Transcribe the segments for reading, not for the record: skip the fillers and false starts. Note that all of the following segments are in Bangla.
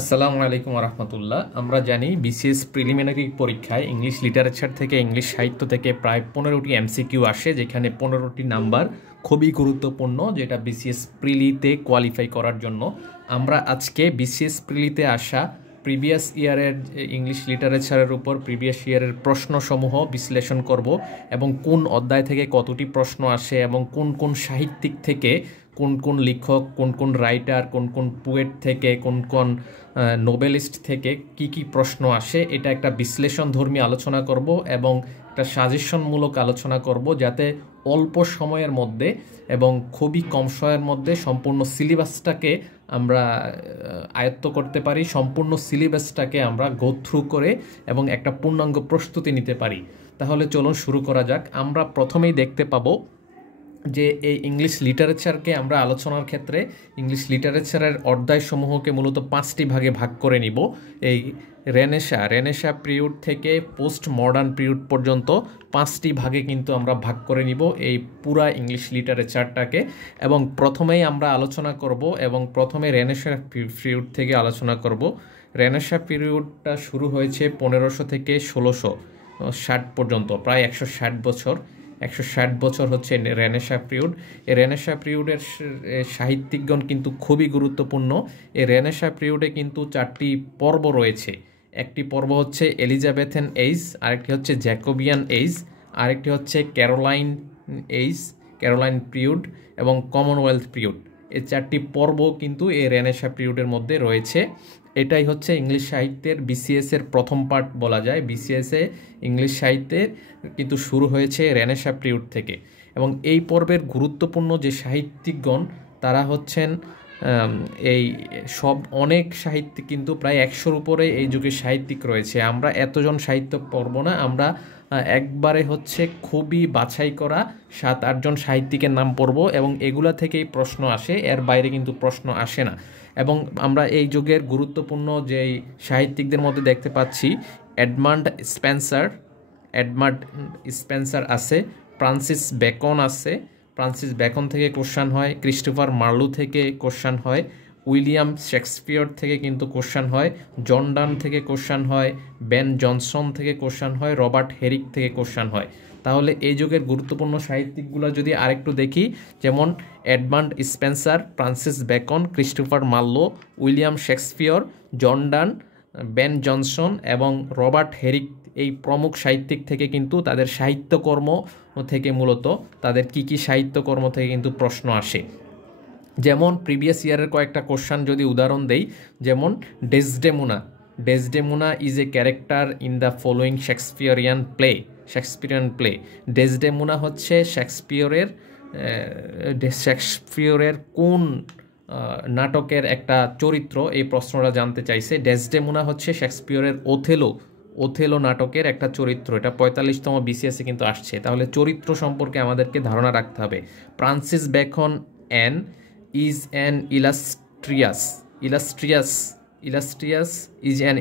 আসসালামু আলাইকুম রহমতুল্লাহ। আমরা জানি বিসিএস প্রিলিমিনারি পরীক্ষায় ইংলিশ লিটারেচার থেকে ইংলিশ সাহিত্য থেকে প্রায় 15টি এমসিকিউ আসে, যেখানে 15টি নাম্বার খুবই গুরুত্বপূর্ণ, যেটা বিসিএস প্রিলিতে কোয়ালিফাই করার জন্য। আমরা আজকে বিসিএস প্রিলিতে আসা প্রিভিয়াস ইয়ারের ইংলিশ লিটারেচারের উপর প্রিভিয়াস ইয়ারের প্রশ্নসমূহ বিশ্লেষণ করব এবং কোন অধ্যায় থেকে কতটি প্রশ্ন আসে এবং কোন কোন সাহিত্যিক থেকে কোন কোন লেখক, কোন কোন রাইটার, কোন কোন পোয়েট থেকে, কোন কোন নোবেলিস্ট থেকে কি কি প্রশ্ন আসে, এটা একটা বিশ্লেষণধর্মী আলোচনা করব এবং একটা সাজেশনমূলক আলোচনা করব, যাতে অল্প সময়ের মধ্যে এবং খুবই কম সময়ের মধ্যে সম্পূর্ণ সিলেবাসটাকে আমরা আয়ত্ত করতে পারি, সম্পূর্ণ সিলেবাসটাকে আমরা গো থ্রু করে এবং একটা পূর্ণাঙ্গ প্রস্তুতি নিতে পারি। তাহলে চলুন শুরু করা যাক। আমরা প্রথমেই দেখতে পাবো যে এই ইংলিশ লিটারেচারকে আমরা আলোচনার ক্ষেত্রে ইংলিশ লিটারেচারের অধ্যায়সমূহকে মূলত 5টি ভাগে ভাগ করে নিব। এই রেনেসা পিরিয়ড থেকে পোস্ট মডার্ন পিরিয়ড পর্যন্ত 5টি ভাগে কিন্তু আমরা ভাগ করে নিব এই পুরা ইংলিশ লিটারেচারটাকে। এবং প্রথমেই আমরা আলোচনা করব এবং প্রথমে রেনেসা পিরিয়ড থেকে আলোচনা করব। রেনেসা পিরিয়ডটা শুরু হয়েছে 1500 থেকে 1660 পর্যন্ত, প্রায় 160 বছর। 160 বছর হচ্ছে রেনেসা পিরিয়ড। এই রেনেসা পিরিয়ডের সাহিত্যিকগণ কিন্তু খুবই গুরুত্বপূর্ণ। এই রেনেসা পিরিয়ডে কিন্তু 4টি পর্ব রয়েছে। একটি পর্ব হচ্ছে এলিজাবেথেন এইজ, আরেকটি হচ্ছে জ্যাকোবিয়ান এইজ, আরেকটি হচ্ছে ক্যারোলাইন পিরিয়ড এবং কমনওয়েলথ পিরিয়ড। এই 4টি পর্ব কিন্তু এই রেনেসা পিরিয়ডের মধ্যে রয়েছে। এটাই হচ্ছে ইংলিশ সাহিত্যের বিসিএসের প্রথম পার্ট বলা যায়। বিসিএসে ইংলিশ সাহিত্যের কিন্তু শুরু হয়েছে রেনেসা পিরিয়ড থেকে। এবং এই পর্বের গুরুত্বপূর্ণ যে সাহিত্যিকগণ, তারা হচ্ছেন এই সব অনেক সাহিত্যিক, কিন্তু প্রায় 100-র উপরে এই যুগে সাহিত্যিক রয়েছে। আমরা এতজন সাহিত্য পড়ব না, আমরা একবারে হচ্ছে খুবই বাছাই করা 7-8 জন সাহিত্যিকের নাম পড়ব এবং এগুলা থেকেই প্রশ্ন আসে, এর বাইরে কিন্তু প্রশ্ন আসে না। এবং আমরা এই যুগের গুরুত্বপূর্ণ যেই সাহিত্যিকদের মধ্যে দেখতে পাচ্ছি, এডমান্ড স্পেন্সার আছে, ফ্রান্সিস বেকন আছে, ফ্রান্সিস বেকন থেকে কোশ্চান হয়, ক্রিস্টোফার মার্লো থেকে কোশ্চান হয়, উইলিয়াম শেক্সপিয়র থেকে কিন্তু কোশ্চান হয়, জন ডান থেকে কোশ্চান হয়, বেন জনসন থেকে কোশ্চান হয়, রবার্ট হেরিক থেকে কোশ্চান হয়। তাহলে এই যুগের গুরুত্বপূর্ণ সাহিত্যিকগুলো যদি আরেকটু দেখি, যেমন Edmund Spenser, Francis Bacon, Christopher Marlowe, William Shakespeare, John Donne, Ben Jonson এবং রবার্ট হেরিক, এই প্রমুখ সাহিত্যিক থেকে কিন্তু তাদের সাহিত্যকর্ম থেকে মূলত তাদের কি সাহিত্যকর্ম থেকে কিন্তু প্রশ্ন আসে। যেমন প্রিভিয়াস ইয়ারের কয়েকটা কোশ্চান যদি উদাহরণ দেই, যেমন Desdemona is a character in the following Shakespearean play. Desdemona হচ্ছে শেক্সপিয়রের কোন নাটকের একটা চরিত্র, এই প্রশ্নটা জানতে চাইছে। ডেসডেমোনা হচ্ছে শেক্সপিয়রের ওথেলো নাটকের একটা চরিত্র। এটা 45তম বিসিএসে কিন্তু আসছে। তাহলে চরিত্র সম্পর্কে আমাদেরকে ধারণা রাখতে হবে। Francis Bacon is an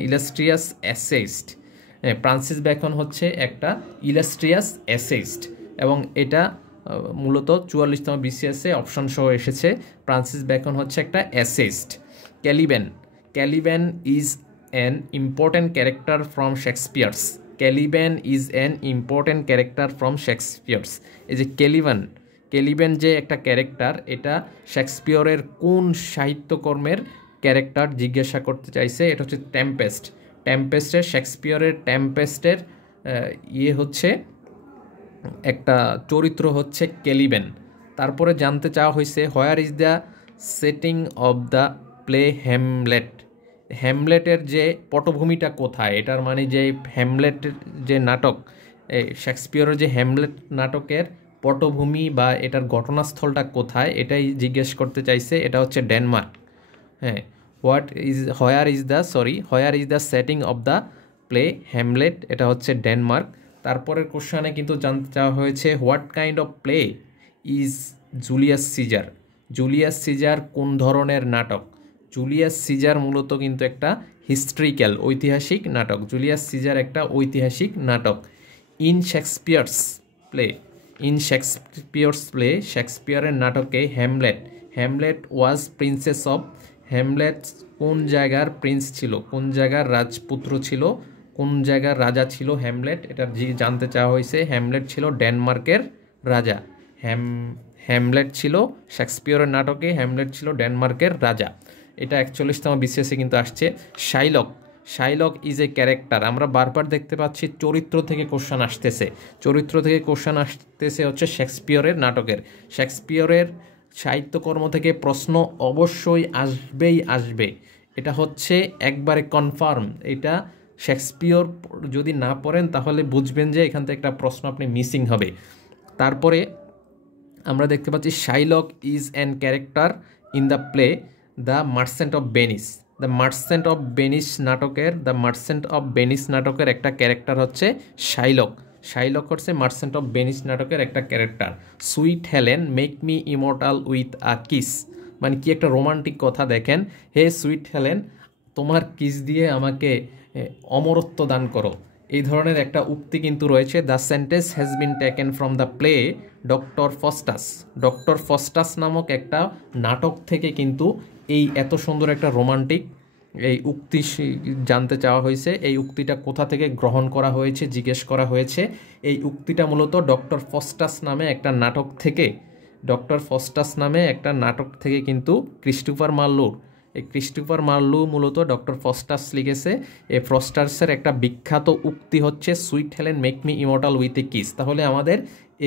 illustrious essayist. Francis Bacon হচ্ছে একটা ইলাস্ট্রিয়াস এসেইস্ট এবং এটা মূলত 44তম বিসিএসে অপশন সহ এসেছে। ফ্রান্সিস বেকন হচ্ছে একটা essayist. Caliban is an important character from Shakespeare's. এই যে ক্যালিব্যান যে একটা ক্যারেক্টার, এটা শেক্সপিয়রের কোন সাহিত্যকর্মের ক্যারেক্টার জিজ্ঞাসা করতে চাইছে। এটা হচ্ছে শেক্সপিয়রের টেম্পেস্টের হচ্ছে একটা চরিত্র হচ্ছে ক্যালিব্যান। তারপরে জানতে চাওয়া হয়েছে where is the setting of the play হ্যামলেটের যে পটভূমিটা কোথায়। এটার মানে যে হ্যামলেটের যে নাটক, শেক্সপিয়রের যে হ্যামলেট নাটকের পটভূমি বা এটার ঘটনাস্থলটা কোথায়, এটাই জিজ্ঞেস করতে চাইছে। এটা হচ্ছে ডেনমার্ক। হ্যাঁ, where is the setting of the play Hamlet, এটা হচ্ছে ডেনমার্ক। তারপরের কোশ্চানে কিন্তু জানতে চাওয়া হয়েছে what kind of play is Julius Caesar কোন ধরনের নাটক। জুলিয়াস সিজার মূলত কিন্তু একটা ঐতিহাসিক নাটক। জুলিয়াস সিজার একটা ঐতিহাসিক নাটক। ইন শেক্সপিয়ার্স প্লে শেক্সপিয়রের নাটকে Hamlet was princess of Hamlet কোন জায়গার প্রিন্স ছিল, কোন জায়গার রাজপুত্র ছিল, কোন জায়গার রাজা ছিল হ্যামলেট, এটা জানতে চাওয়া হয়েছে। হ্যামলেট ছিল ডেনমার্কের রাজা। হ্যামলেট ছিল শেক্সপিয়রের নাটকে, হ্যামলেট ছিল ডেনমার্কের রাজা। এটা 41তম বিসিএসে কিন্তু আসছে। Shylock, Shylock is a character. আমরা বারবার দেখতে পাচ্ছি চরিত্র থেকে কোশ্চেন আসতেছে, চরিত্র থেকে কোশ্চেন আসতেছে হচ্ছে শেক্সপিয়রের নাটকের। শেক্সপিয়রের সাহিত্যকর্ম থেকে প্রশ্ন অবশ্যই আসবেই আসবে, এটা হচ্ছে একবারে কনফার্ম। এটা শেক্সপিয়র যদি না পড়েন তাহলে বুঝবেন যে এখান থেকে একটা প্রশ্ন আপনি মিসিং হবে। তারপরে আমরা দেখতে পাচ্ছি Shylock is an character in the play the merchant of Venice. The merchant of Venice নাটকের, দ্য মার্চেন্ট অফ ভেনিস নাটকের একটা ক্যারেক্টার হচ্ছে শাইলক। শাইলক হচ্ছে মার্চেন্ট অফ ভেনিস নাটকের একটা character. Sweet Helen make me immortal with a kiss, মানে কি একটা রোমান্টিক কথা দেখেন। হে সুইট হেলেন, তোমার কিস দিয়ে আমাকে অমরত্ব দান করো, এই ধরনের একটা উক্তি কিন্তু রয়েছে। The sentence has been taken from the play doctor Faustus. Doctor Faustus নামক একটা নাটক থেকে কিন্তু এই এত সুন্দর একটা রোমান্টিক এই উক্তি জানতে চাওয়া হয়েছে। এই উক্তিটা কোথা থেকে গ্রহণ করা হয়েছে জিজ্ঞেস করা হয়েছে। এই উক্তিটা মূলত ডক্টর ফস্টাস নামে একটা নাটক থেকে, ডক্টর ফস্টাস নামে একটা নাটক থেকে কিন্তু ক্রিস্টোফার মার্লোর, এই ক্রিস্টোফার মার্লো মূলত ডক্টর ফস্টাস লিখেছে। এই ফস্টাসের একটা বিখ্যাত উক্তি হচ্ছে sweet Helen make me immortal with a kiss. তাহলে আমাদের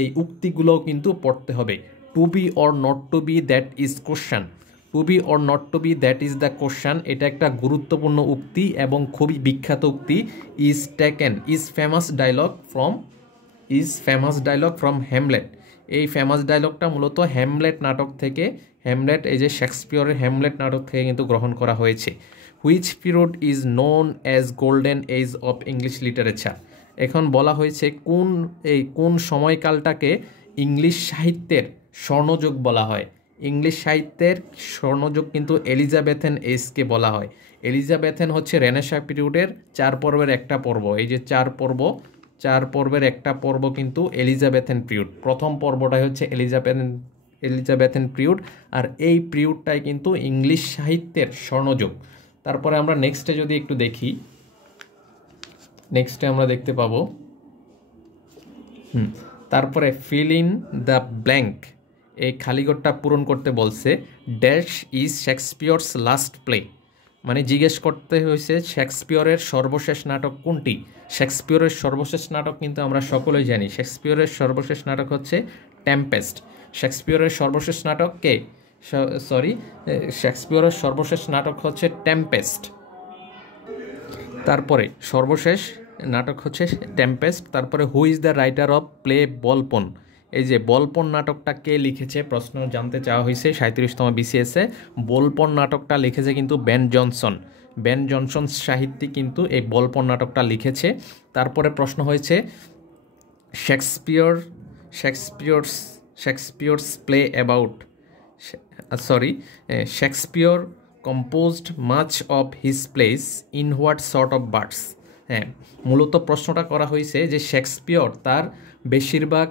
এই উক্তিগুলোও কিন্তু পড়তে হবে। To be or not to be that is question, to be or not to be that is the question, এটা একটা গুরুত্বপূর্ণ উক্তি এবং খুবই বিখ্যাত উক্তি। Is taken, is famous dialogue from Hamlet. এই ফেমাস ডায়লগটা মূলত হ্যামলেট নাটক থেকে, হ্যামলেট এই যে শেক্সপিয়রের হ্যামলেট নাটক থেকে কিন্তু গ্রহণ করা হয়েছে। Which period is known as golden age of English literature. এখন বলা হয়েছে কোন সময়কালটাকে ইংলিশ সাহিত্যের স্বর্ণযুগ বলা হয়। ইংলিশ সাহিত্যের স্বর্ণযুগ কিন্তু এলিজাবেথেন এজকে বলা হয়। এলিজাবেথেন হচ্ছে রেনেসাঁ পিরিয়ডের 4 পর্বের একটা পর্ব। এই যে 4 পর্বের একটা পর্ব কিন্তু এলিজাবেথেন পিরিয়ড। প্রথম পর্বটাই হচ্ছে এলিজাবেথেন পিরিয়ড, আর এই পিরিয়ডটাই কিন্তু ইংলিশ সাহিত্যের স্বর্ণযুগ। তারপরে আমরা নেক্সটে যদি একটু দেখি, নেক্সটে আমরা দেখতে পাবো তারপরে ফিল ইন দ্য ব্ল্যাঙ্ক, এই খালিঘরটা পূরণ করতে বলছে। ড্যাশ ইজ শেক্সপিয়রস লাস্ট প্লে, মানে জিজ্ঞেস করতে হয়েছে শেক্সপিয়রের সর্বশেষ নাটক কোনটি। শেক্সপিয়রের সর্বশেষ নাটক কিন্তু আমরা সকলেই জানি, শেক্সপিয়রের সর্বশেষ নাটক হচ্ছে টেম্পেস্ট। শেক্সপিয়রের সর্বশেষ নাটক কে, শেক্সপিয়রের সর্বশেষ নাটক হচ্ছে টেম্পেস্ট। তারপরে সর্বশেষ নাটক হচ্ছে টেম্পেস্ট। তারপরে who is the writer of play Volpone, এই যে বলপন নাটকটা কে লিখেছে প্রশ্ন জানতে চাওয়া হয়েছে 37তম বিসিএসে। বলপন নাটকটা লিখেছে কিন্তু বেন জনসন। বেন জনসন সাহিত্যিক কিন্তু এই বলপন নাটকটা লিখেছে। তারপরে প্রশ্ন হয়েছে Shakespeare's play about, Shakespeare composed much of his plays in what sort of birds. হ্যাঁ, মূলত প্রশ্নটা করা হয়েছে যে শেক্সপিয়র তার বেশিরভাগ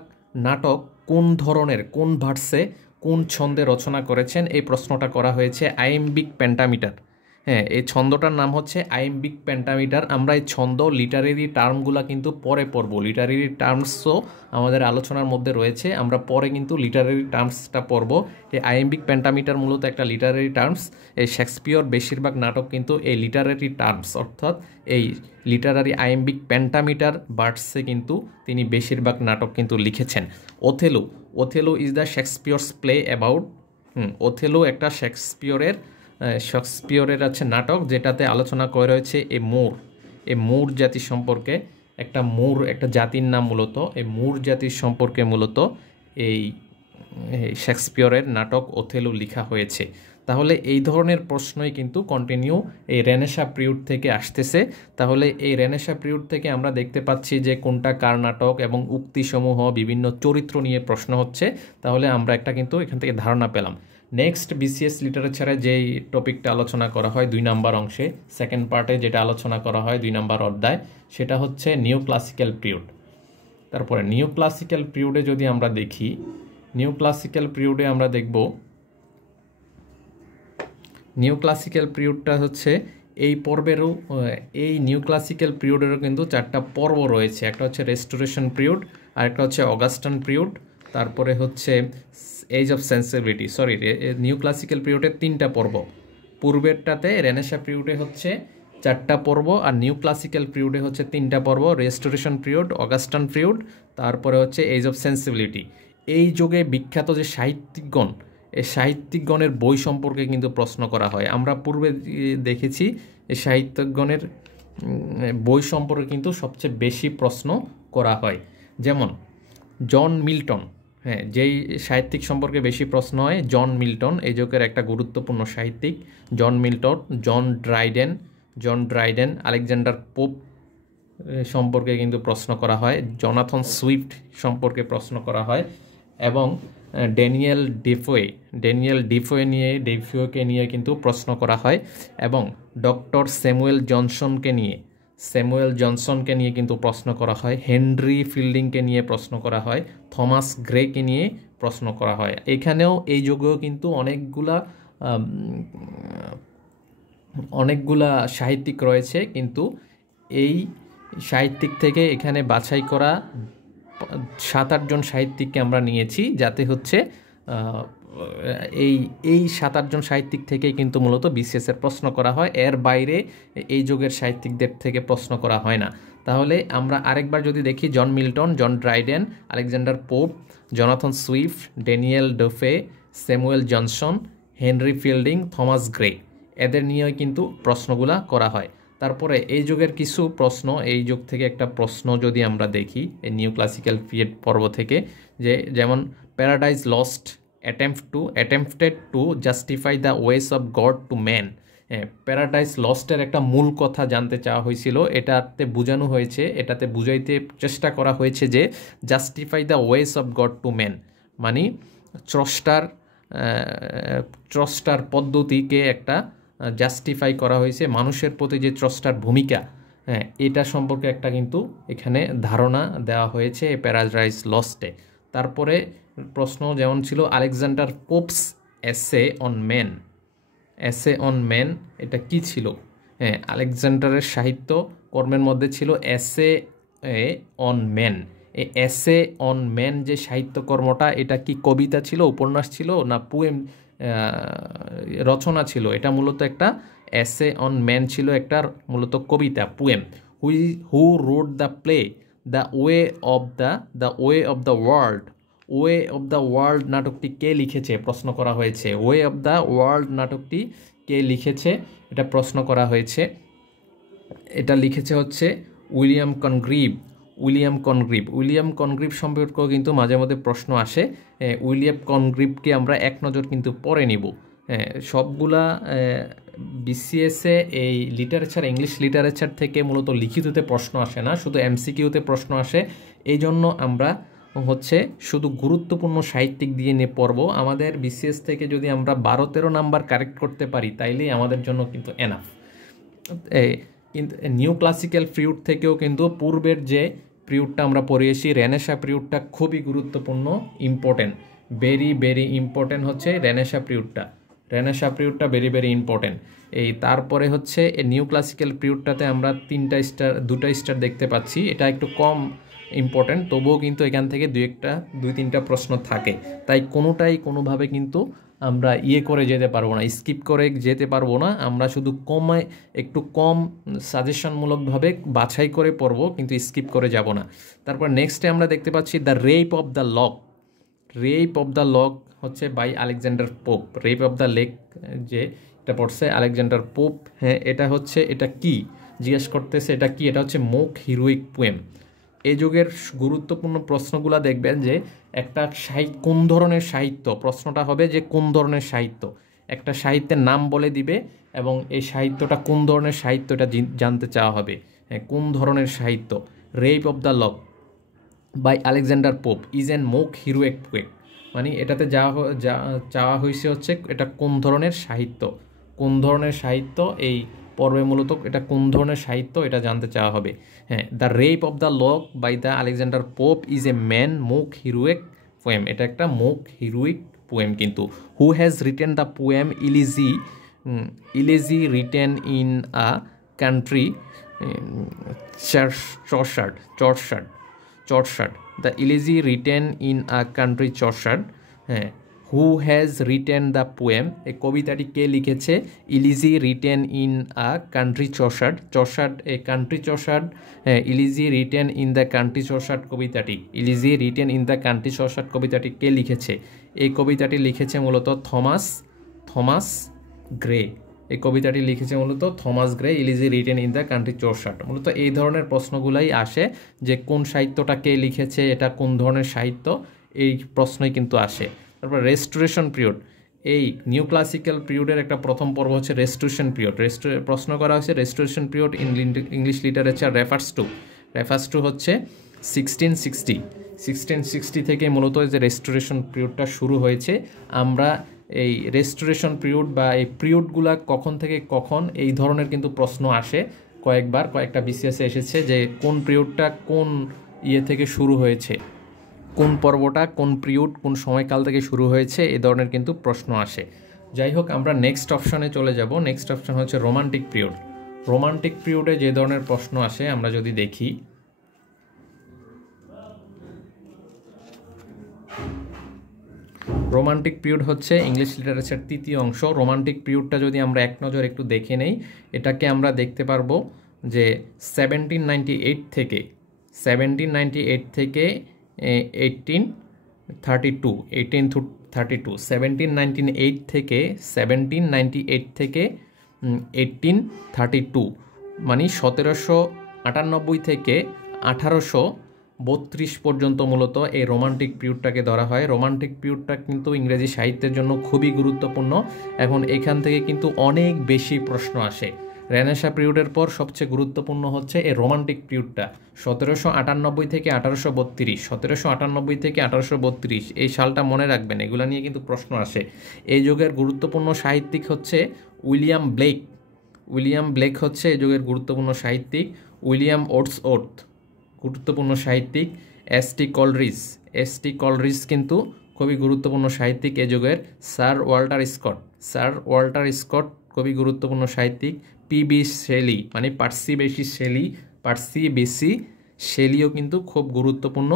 নাটক কোন ধরনের, কোন ভার্সে, কোন ছন্দে রচনা করেছেন, এই প্রশ্নটা করা হয়েছে। আইএমবিক পেন্টামিটার, হ্যাঁ এই ছন্দটার নাম হচ্ছে আইএমবিক পেন্টামিটার। আমরা এই ছন্দ লিটারেরি টার্মগুলো কিন্তু পরে পড়ব, লিটারেরি টার্মসও আমাদের আলোচনার মধ্যে রয়েছে, আমরা পরে কিন্তু লিটারেরি টার্মসটা পড়ব। এই আইএমবিক পেন্টামিটার মূলত একটা লিটারেরি টার্মস। এই শেক্সপিয়র বেশিরভাগ নাটক কিন্তু এই লিটারেরি টার্মস অর্থাৎ এই লিটারারি আইএমবিক পেন্টামিটার বার্ডসে কিন্তু তিনি বেশিরভাগ নাটক কিন্তু লিখেছেন। Othello is the Shakespeare's play about, Othello একটা শেক্সপিয়রের আছে নাটক যেটাতে আলোচনা করে রয়েছে এই মুর জাতি সম্পর্কে। একটা জাতির নাম মূলত এই মুর জাতির সম্পর্কে মূলত এই শেক্সপিয়রের নাটক ওথেলো লেখা হয়েছে। তাহলে এই ধরনের প্রশ্নই কিন্তু কন্টিনিউ এই রেনেসাঁ পিরিয়ড থেকে আসতেছে। তাহলে এই রেনেসাঁ পিরিয়ড থেকে আমরা দেখতে পাচ্ছি যে কোনটা কার নাটক এবং উক্তিসমূহ বিভিন্ন চরিত্র নিয়ে প্রশ্ন হচ্ছে। তাহলে আমরা একটা কিন্তু এখান থেকে ধারণা পেলাম। নেক্সট বিসিএস লিটারেচারে যেই টপিকটা আলোচনা করা হয় 2 নম্বর অংশে, সেকেন্ড পার্টে যেটা আলোচনা করা হয় 2 নম্বর অধ্যায়, সেটা হচ্ছে নিউ ক্লাসিক্যাল পিরিয়ড। তারপরে নিউ ক্লাসিক্যাল পিরিয়ডে যদি আমরা দেখি, নিউ ক্লাসিক্যাল পিরিয়ডে আমরা দেখব নিউ ক্লাসিক্যাল পিরিয়ডটা হচ্ছে এই পর্বেরও এই নিউ ক্লাসিক্যাল পিরিয়ডেরও কিন্তু 4টা পর্ব রয়েছে। একটা হচ্ছে রেস্টোরেশন পিরিয়ড, আরেকটা হচ্ছে অগাস্টান পিরিয়ড, তারপরে হচ্ছে age of sensibility. Sorry, new classical পিরিয়ডের 3টা পর্ব। পূর্বেরটাতে রেনেসাঁ পিরিয়ডে হচ্ছে 4টা পর্ব, আর নিউ ক্লাসিক্যাল পিরিয়ডে হচ্ছে 3টা পর্ব, রেস্টোরেশন পিরিয়ড, অগাস্টান পিরিয়ড, তারপরে হচ্ছে এজ অফ সেন্সিবিলিটি। এই যুগে বিখ্যাত যে সাহিত্যিকগণ, এই সাহিত্যিকগণের বই সম্পর্কে কিন্তু প্রশ্ন করা হয়। আমরা পূর্বে দেখেছি এই সাহিত্যিকগণের বই সম্পর্কে কিন্তু সবচেয়ে বেশি প্রশ্ন করা হয়। যেমন জন মিল্টন, হ্যাঁ, যেই সাহিত্যিক সম্পর্কে বেশি প্রশ্ন হয় জন মিল্টন, এই যুগের একটা গুরুত্বপূর্ণ সাহিত্যিক। John Milton, John Dryden, Alexander Pope সম্পর্কে কিন্তু প্রশ্ন করা হয়, জনাথন সুইফট সম্পর্কে প্রশ্ন করা হয়, এবং ডেনিয়েলকে নিয়ে কিন্তু প্রশ্ন করা হয়, এবং ডক্টর স্যামুয়েল জনসনকে নিয়ে কিন্তু প্রশ্ন করা হয়, হেনরি ফিল্ডিংকে নিয়ে প্রশ্ন করা হয়, থমাস গ্রেকে নিয়ে প্রশ্ন করা হয়। এখানেও এই যুগেও কিন্তু অনেকগুলা সাহিত্যিক রয়েছে, কিন্তু এই সাহিত্যিক থেকে এখানে বাছাই করা 7-8 জন সাহিত্যিককে আমরা নিয়েছি, যাতে হচ্ছে এই 7-8 জন সাহিত্যিক থেকেই কিন্তু মূলত বিসিএসের প্রশ্ন করা হয়। এর বাইরে এই যুগের সাহিত্যিকদের থেকে প্রশ্ন করা হয় না। তাহলে আমরা আরেকবার যদি দেখি, John Milton, John Dryden, Alexander Pope, Jonathan Swift, Daniel Defoe, Samuel Johnson, Henry Fielding, Thomas Gray, এদের নিয়েও কিন্তু প্রশ্নগুলা করা হয়। তারপরে এই যুগের কিছু প্রশ্ন, এই যুগ থেকে একটা প্রশ্ন যদি আমরা দেখি এই নিউ ক্লাসিক্যাল পিরিয়ড পর্ব থেকে, যেমন Paradise Lost attempted to justify the ways of God to man. Paradise লস্টের একটা মূল কথা জানতে চাওয়া হয়েছিল, এটাতে বুঝাইতে চেষ্টা করা হয়েছে যে justify the ways of God to man, মানে স্রষ্টার পদ্ধতিকে একটা জাস্টিফাই করা হয়েছে, মানুষের প্রতি যে স্রষ্টার ভূমিকা, হ্যাঁ, এটা সম্পর্কে একটা কিন্তু এখানে ধারণা দেওয়া হয়েছে এই প্যারাডাইজ লস্টে। তারপরে প্রশ্ন যেমন ছিল Alexander popes essay on man, এটা কি ছিল? হ্যাঁ, আলেকজান্ডারের সাহিত্য কর্মের মধ্যে ছিল এসে অন ম্যান। এই এসে অন ম্যান যে সাহিত্যকর্মটা, এটা কি কবিতা ছিল, উপন্যাস ছিল, না পোয়েম রচনা ছিল? এটা মূলত একটা এসে অন ম্যান ছিল, একটা মূলত কবিতা, poem. Who wrote the play The Way of the World নাটকটি কে লিখেছে প্রশ্ন করা হয়েছে। ওয়ে অফ দ্য ওয়ার্ল্ড নাটকটি কে লিখেছে এটা প্রশ্ন করা হয়েছে। এটা লিখেছে হচ্ছে উইলিয়াম কনগ্রিভ সম্পর্কেও কিন্তু মাঝে মধ্যে প্রশ্ন আসে। উইলিয়াম কনগ্রিভকে আমরা এক নজর কিন্তু পড়ে নিব। সবগুলা বিসিএসে এই ইংলিশ লিটারেচার থেকে মূলত লিখিততে প্রশ্ন আসে না, শুধু এমসিকিউতে প্রশ্ন আসে। এই জন্য আমরা হচ্ছে শুধু গুরুত্বপূর্ণ সাহিত্যিক দিয়ে নিয়ে পড়ব। আমাদের বিসিএস থেকে যদি আমরা 12-13 নাম্বার কারেক্ট করতে পারি, তাইলেই আমাদের জন্য কিন্তু এনাফ। কিন্তু নিউ ক্লাসিক্যাল পিরিয়ড থেকেও কিন্তু পূর্বের যে পিরিয়ডটা আমরা পড়িয়েছি, রেনেসাঁ পিরিয়ডটা খুবই গুরুত্বপূর্ণ, ইম্পর্টেন্ট, ভেরি ইম্পর্টেন্ট হচ্ছে রেনেসাঁ পিরিয়ডটা ভেরি ইম্পর্টেন্ট। তারপরে হচ্ছে নিউ ক্লাসিক্যাল পিরিয়ডটাতে আমরা 2টা স্টার দেখতে পাচ্ছি, এটা একটু কম ইম্পর্টেন্ট, তবুও কিন্তু এখান থেকে 2-3টা প্রশ্ন থাকে। তাই কোনোভাবে কিন্তু আমরা করে যেতে পারবো না, স্কিপ করে যেতে পারবো না। আমরা শুধু একটু কম সাজেশনমূলকভাবে বাছাই করে পড়বো, কিন্তু স্কিপ করে যাব না। তারপর নেক্সটে আমরা দেখতে পাচ্ছি The Rape of the Lock হচ্ছে by Alexander Pope. Rape of the Lake যে এটা পড়ছে আলেকজান্ডার পোপ। হ্যাঁ, এটা কি জিজ্ঞেস করতেছে, এটা কি? এটা হচ্ছে মোক হিরোইক পোয়েম। এই যুগের গুরুত্বপূর্ণ প্রশ্নগুলো দেখবেন যে একটা কোন ধরনের সাহিত্য, প্রশ্নটা হবে যে কোন ধরনের সাহিত্য, একটা সাহিত্যের নাম বলে দিবে এবং এই সাহিত্যটা কোন ধরনের সাহিত্য এটা জানতে চাওয়া হবে। হ্যাঁ, কোন ধরনের সাহিত্য? Rape of the lock by Alexander Pope is an mock heroic poem, মানে এটাতে চাওয়া হয়েছে হচ্ছে এটা কোন ধরনের সাহিত্য এই পর্বে মূলত এটা কোন ধরনের সাহিত্য এটা জানতে চাওয়া হবে। হ্যাঁ, The Rape of the lock by the Alexander Pope is a man mock heroic poem, এটা একটা মোক হিরোইক পোয়েম। কিন্তু who has written the poem Elegy Elegy Written in a Country Churchyard the Elegy Written in a Country Churchyard, হ্যাঁ, who has written the poem, এই কবিতাটি কে লিখেছে? Elegy Written in a Country Churchyard a Country Churchyard, হ্যাঁ, Elegy Written in the Country Churchyard কবিতাটি, Elegy Written in the Country Churchyard কবিতাটি কে লিখেছে? এই কবিতাটি লিখেছে মূলত থমাস গ্রে। এই কবিতাটি লিখেছে মূলত Thomas Gray, Elegy Written in the Country Churchyard. মূলত এই ধরনের প্রশ্নগুলাই আসে যে কোন সাহিত্যটা কে লিখেছে, এটা কোন ধরনের সাহিত্য, এই প্রশ্নই কিন্তু আসে। তারপর রেস্টোরেশন পিরিয়ড, এই নিউ ক্লাসিক্যাল পিরিয়ডের একটা প্রথম পর্ব হচ্ছে রেস্টোরেশন পিরিয়ড। প্রশ্ন করা হয়েছে restoration period in English literature refers to হচ্ছে 1660 থেকে মূলত যে রেস্টোরেশন পিরিয়ডটা শুরু হয়েছে। আমরা এই রেস্টোরেশন পিরিয়ড বা এই পিরিয়ডগুলা কখন থেকে কখন, এই ধরনের কিন্তু প্রশ্ন আসে কয়েকটা বিসিএসে এসেছে যে কোন পিরিয়ডটা কোন থেকে শুরু হয়েছে, কোন পর্বটা কোন পিরিয়ড কোন সময়কাল থেকে শুরু হয়েছে, এই ধরনের কিন্তু প্রশ্ন আসে। যাই হোক, আমরা নেক্সট অপশনে চলে যাব। নেক্সট অপশন হচ্ছে রোমান্টিক পিরিয়ডে যে ধরনের প্রশ্ন আসে আমরা যদি দেখি, রোমান্টিক পিরিয়ড হচ্ছে ইংলিশ লিটারেচার তৃতীয় অংশ। রোমান্টিক পিরিয়ডটা যদি আমরা এক নজর একটু দেখে নেই, এটাকে আমরা দেখতে পারবো যে 1798 থেকে 1832 1832 মানে 1798 থেকে 1832 পর্যন্ত মূলত এই রোমান্টিক পিরিয়ডটাকে ধরা হয়। রোমান্টিক পিরিয়ডটা কিন্তু ইংরেজি সাহিত্যের জন্য খুবই গুরুত্বপূর্ণ। এখন এখান থেকে কিন্তু অনেক বেশি প্রশ্ন আসে। রেনেসাঁ পিরিয়ডের পর সবচেয়ে গুরুত্বপূর্ণ হচ্ছে এই রোমান্টিক পিরিয়ডটা। 1798 থেকে 1832 এই সালটা মনে রাখবেন, এগুলো নিয়ে কিন্তু প্রশ্ন আসে। এই যুগের গুরুত্বপূর্ণ সাহিত্যিক হচ্ছে উইলিয়াম ব্লেক হচ্ছে এই যুগের গুরুত্বপূর্ণ সাহিত্যিক। উইলিয়াম ওর্ডসওর্থ গুরুত্বপূর্ণ সাহিত্যিক। এস টি কলরিজ কিন্তু খুবই গুরুত্বপূর্ণ সাহিত্যিক এই যুগের। স্যার ওয়াল্টার স্কট খুবই গুরুত্বপূর্ণ সাহিত্যিক। পিবি শেলি মানে পার্সি বেসি শেলিও কিন্তু খুব গুরুত্বপূর্ণ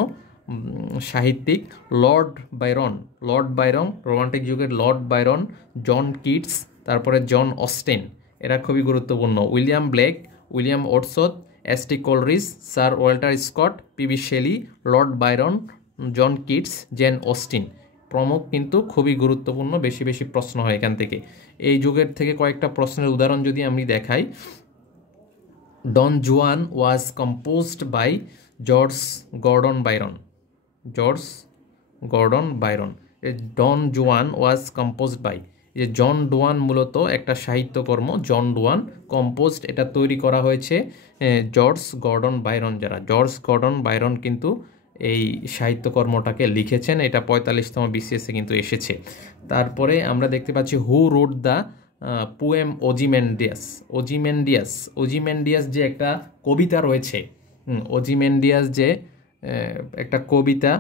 সাহিত্যিক। লর্ড বাইরন রোমান্টিক যুগের লর্ড বাইরন, জন কিটস, তারপরে জন অস্টেন, এরা খুবই গুরুত্বপূর্ণ। William Blake, William Wordsworth, S T Coleridge, Sir Walter Scott, P B Shelley, Lord Byron, John Keats, Jane Austen প্রমুখ কিন্তু খুবই গুরুত্বপূর্ণ। বেশি প্রশ্ন হয় এখান থেকে। এই যুগের থেকে কয়েকটা প্রশ্নের উদাহরণ যদি আমি দেখাই, Don Juan was composed by George Gordon Byron. Don Juan was composed by, যে জন ডুয়ান মূলত একটা সাহিত্যকর্ম, জন ডুয়ান কম্পোজড, এটা তৈরি করা হয়েছে জর্জ গর্ডন বাইরন কিন্তু এই সাহিত্যকর্মটাকে লিখেছেন। এটা 45তম বিসিএসে কিন্তু এসেছে। তারপরে আমরা দেখতে পাচ্ছি who wrote the poem Ozymandias যে একটা কবিতা রয়েছে, ওজিমেন্ডিয়াস যে একটা কবিতা,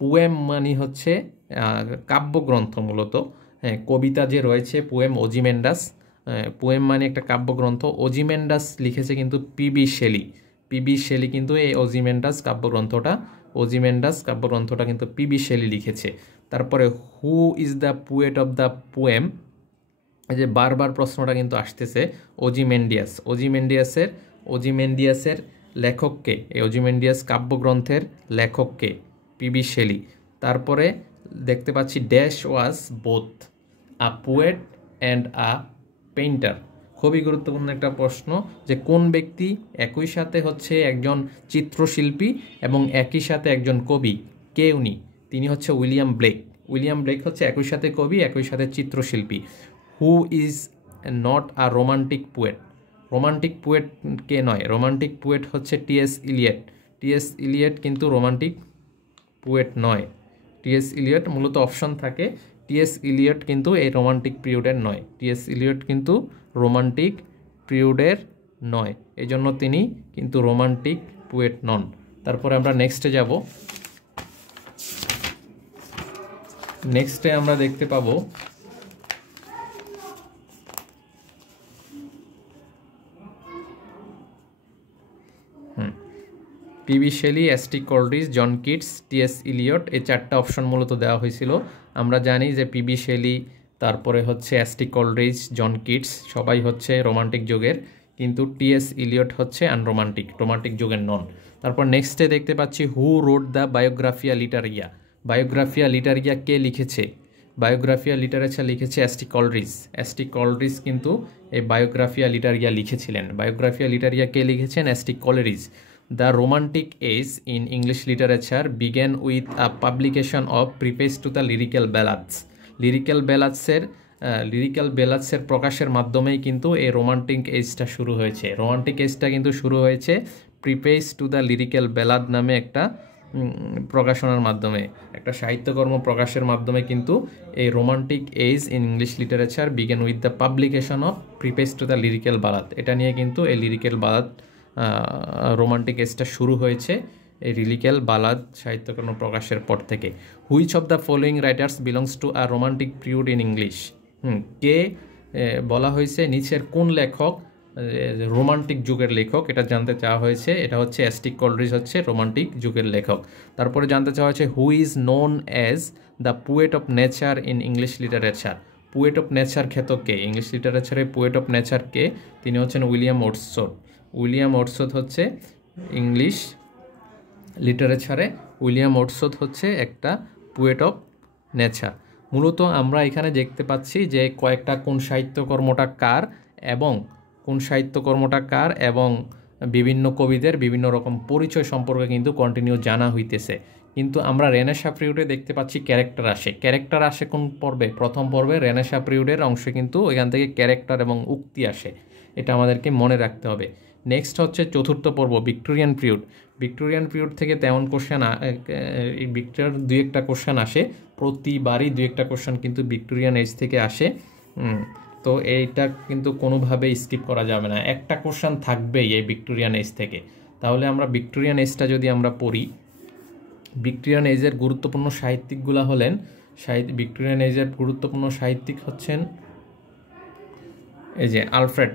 পোয়েম মানে হচ্ছে কাব্যগ্রন্থ মূলত, হ্যাঁ, কবিতা যে রয়েছে পোয়েম মানে একটা কাব্যগ্রন্থ। ওজিমেন্ডাস লিখেছে কিন্তু পিবি শেলি কিন্তু এই ওজিমেন্ডাস কাব্যগ্রন্থটা কিন্তু পিবি শেলি লিখেছে। তারপরে who is the poet of the poem, এই যে বারবার প্রশ্নটা কিন্তু আসতেছে। ওজিমেন্ডিয়াসের লেখককে, এই ওজিমেন্ডিয়াস কাব্যগ্রন্থের লেখককে, পিবি শেলি। তারপরে দেখতে পাচ্ছি dash was both a poet and a painter. খুবই গুরুত্বপূর্ণ একটা প্রশ্ন যে কোন ব্যক্তি একই সাথে হচ্ছে একজন চিত্রশিল্পী এবং একই সাথে একজন কবি, কে উনি? তিনি হচ্ছে উইলিয়াম ব্লেক হচ্ছে একই সাথে কবি একই সাথে চিত্রশিল্পী। Who is not a romantic poet কে নয়? রোমান্টিক পোয়েট হচ্ছে টিএস ইলিয়ট কিন্তু রোমান্টিক পোয়েট নয়। টিএস ইলিয়ট মূলত অপশন থাকে, টিএস ইলিয়ট কিন্তু এই রোমান্টিক পিরিয়ডের নয়, এই জন্য তিনি কিন্তু রোমান্টিক পোয়েট নন। তারপরে আমরা নেক্সটে যাব। নেক্সটে আমরা দেখতে পাবো PB Shelley, ST Coleridge, John Keats, TS Eliot, এই 4টা অপশন মূলত দেওয়া হয়েছিল। আমরা জানি যে পিবি শেলি, তারপরে হচ্ছে এসটি কোলরিজ, জন কিটস সবাই হচ্ছে রোমান্টিক যুগের, কিন্তু টিএস ইলিয়ট হচ্ছে রোমান্টিক যুগের নন। তারপর নেক্সটে দেখতে পাচ্ছি হু রোড দ্য বায়োগ্রাফিয়া লিটারিয়া। বায়োগ্রাফিয়া লিটারিয়া কে লিখেছে? বায়োগ্রাফিয়া লিটারেচার লিখেছে এসটি কলরিজ কিন্তু এই বায়োগ্রাফিয়া লিটারিয়া লিখেছিলেন। বায়োগ্রাফিয়া লিটারিয়া কে লিখেছেন? S T Coleridge. The romantic age in English literature began with a publication of preface to the lyrical ballads. Lyrical ব্যালাডসের প্রকাশের মাধ্যমেই কিন্তু এই রোমান্টিক এজটা শুরু হয়েছে। রোমান্টিক এজটা কিন্তু শুরু হয়েছে preface to the lyrical ballad নামে একটা প্রকাশনার মাধ্যমে, একটা সাহিত্যকর্ম প্রকাশের মাধ্যমে কিন্তু এই romantic age in English literature began with the publication of preface to the lyrical ballad, এটা নিয়ে কিন্তু এই লিরিক্যাল বালাদ রোমান্টিক এজটা শুরু হয়েছে এই লিরিক্যাল বালাদ সাহিত্যকর্ম প্রকাশের পর থেকে। Which of the following writers belongs to a romantic period in English? কে বলা হয়েছে নিচের কোন লেখক রোমান্টিক যুগের লেখক, এটা জানতে চাওয়া হয়েছে। এটা হচ্ছে এসটি কোলরিজ হচ্ছে রোমান্টিক যুগের লেখক। তারপরে জানতে চাওয়া হয়েছে who is known as the poet of nature in English literature. Poet of nature খ্যাত কে? ইংলিশ লিটারেচারে পোয়েট অফ নেচার কে? তিনি হচ্ছেন উইলিয়াম ওর্ডসওয়ার্থ। উইলিয়াম ওর্ডসওয়ার্থ হচ্ছে ইংলিশ লিটারেচারে হচ্ছে একটা পোয়েট অফ নেচার। মূলত আমরা এখানে দেখতে পাচ্ছি যে কোন সাহিত্যকর্মটা কার এবং বিভিন্ন কবিদের বিভিন্ন রকম পরিচয় সম্পর্কে কিন্তু কন্টিনিউ জানা হইতেছে। কিন্তু আমরা রেনেসাঁ পিরিয়ডে দেখতে পাচ্ছি ক্যারেক্টার আসে কোন পর্বে? প্রথম পর্বে রেনেসাঁ পিরিয়ডের অংশে কিন্তু এখান থেকে ক্যারেক্টার এবং উক্তি আসে, এটা আমাদেরকে মনে রাখতে হবে। নেক্সট হচ্ছে চতুর্থ পর্ব ভিক্টোরিয়ান পিরিয়ড থেকে তেমন কোশ্চেন ভিক্টোরিয়ার 2-1টা কোশ্চেন আসে, প্রতিবারই 2-1টা কোশ্চেন কিন্তু ভিক্টোরিয়ান এজ থেকে আসে। তো এইটা কিন্তু কোনোভাবেই স্কিপ করা যাবে না, একটা কোশ্চেন থাকবেই এই ভিক্টোরিয়ান এজ থেকে। তাহলে আমরা ভিক্টোরিয়ান এজটা যদি আমরা পড়ি, ভিক্টোরিয়ান এজের গুরুত্বপূর্ণ সাহিত্যিকগুলা হলেন ভিক্টোরিয়ান এজের গুরুত্বপূর্ণ সাহিত্যিক হচ্ছেন এই যে আলফ্রেড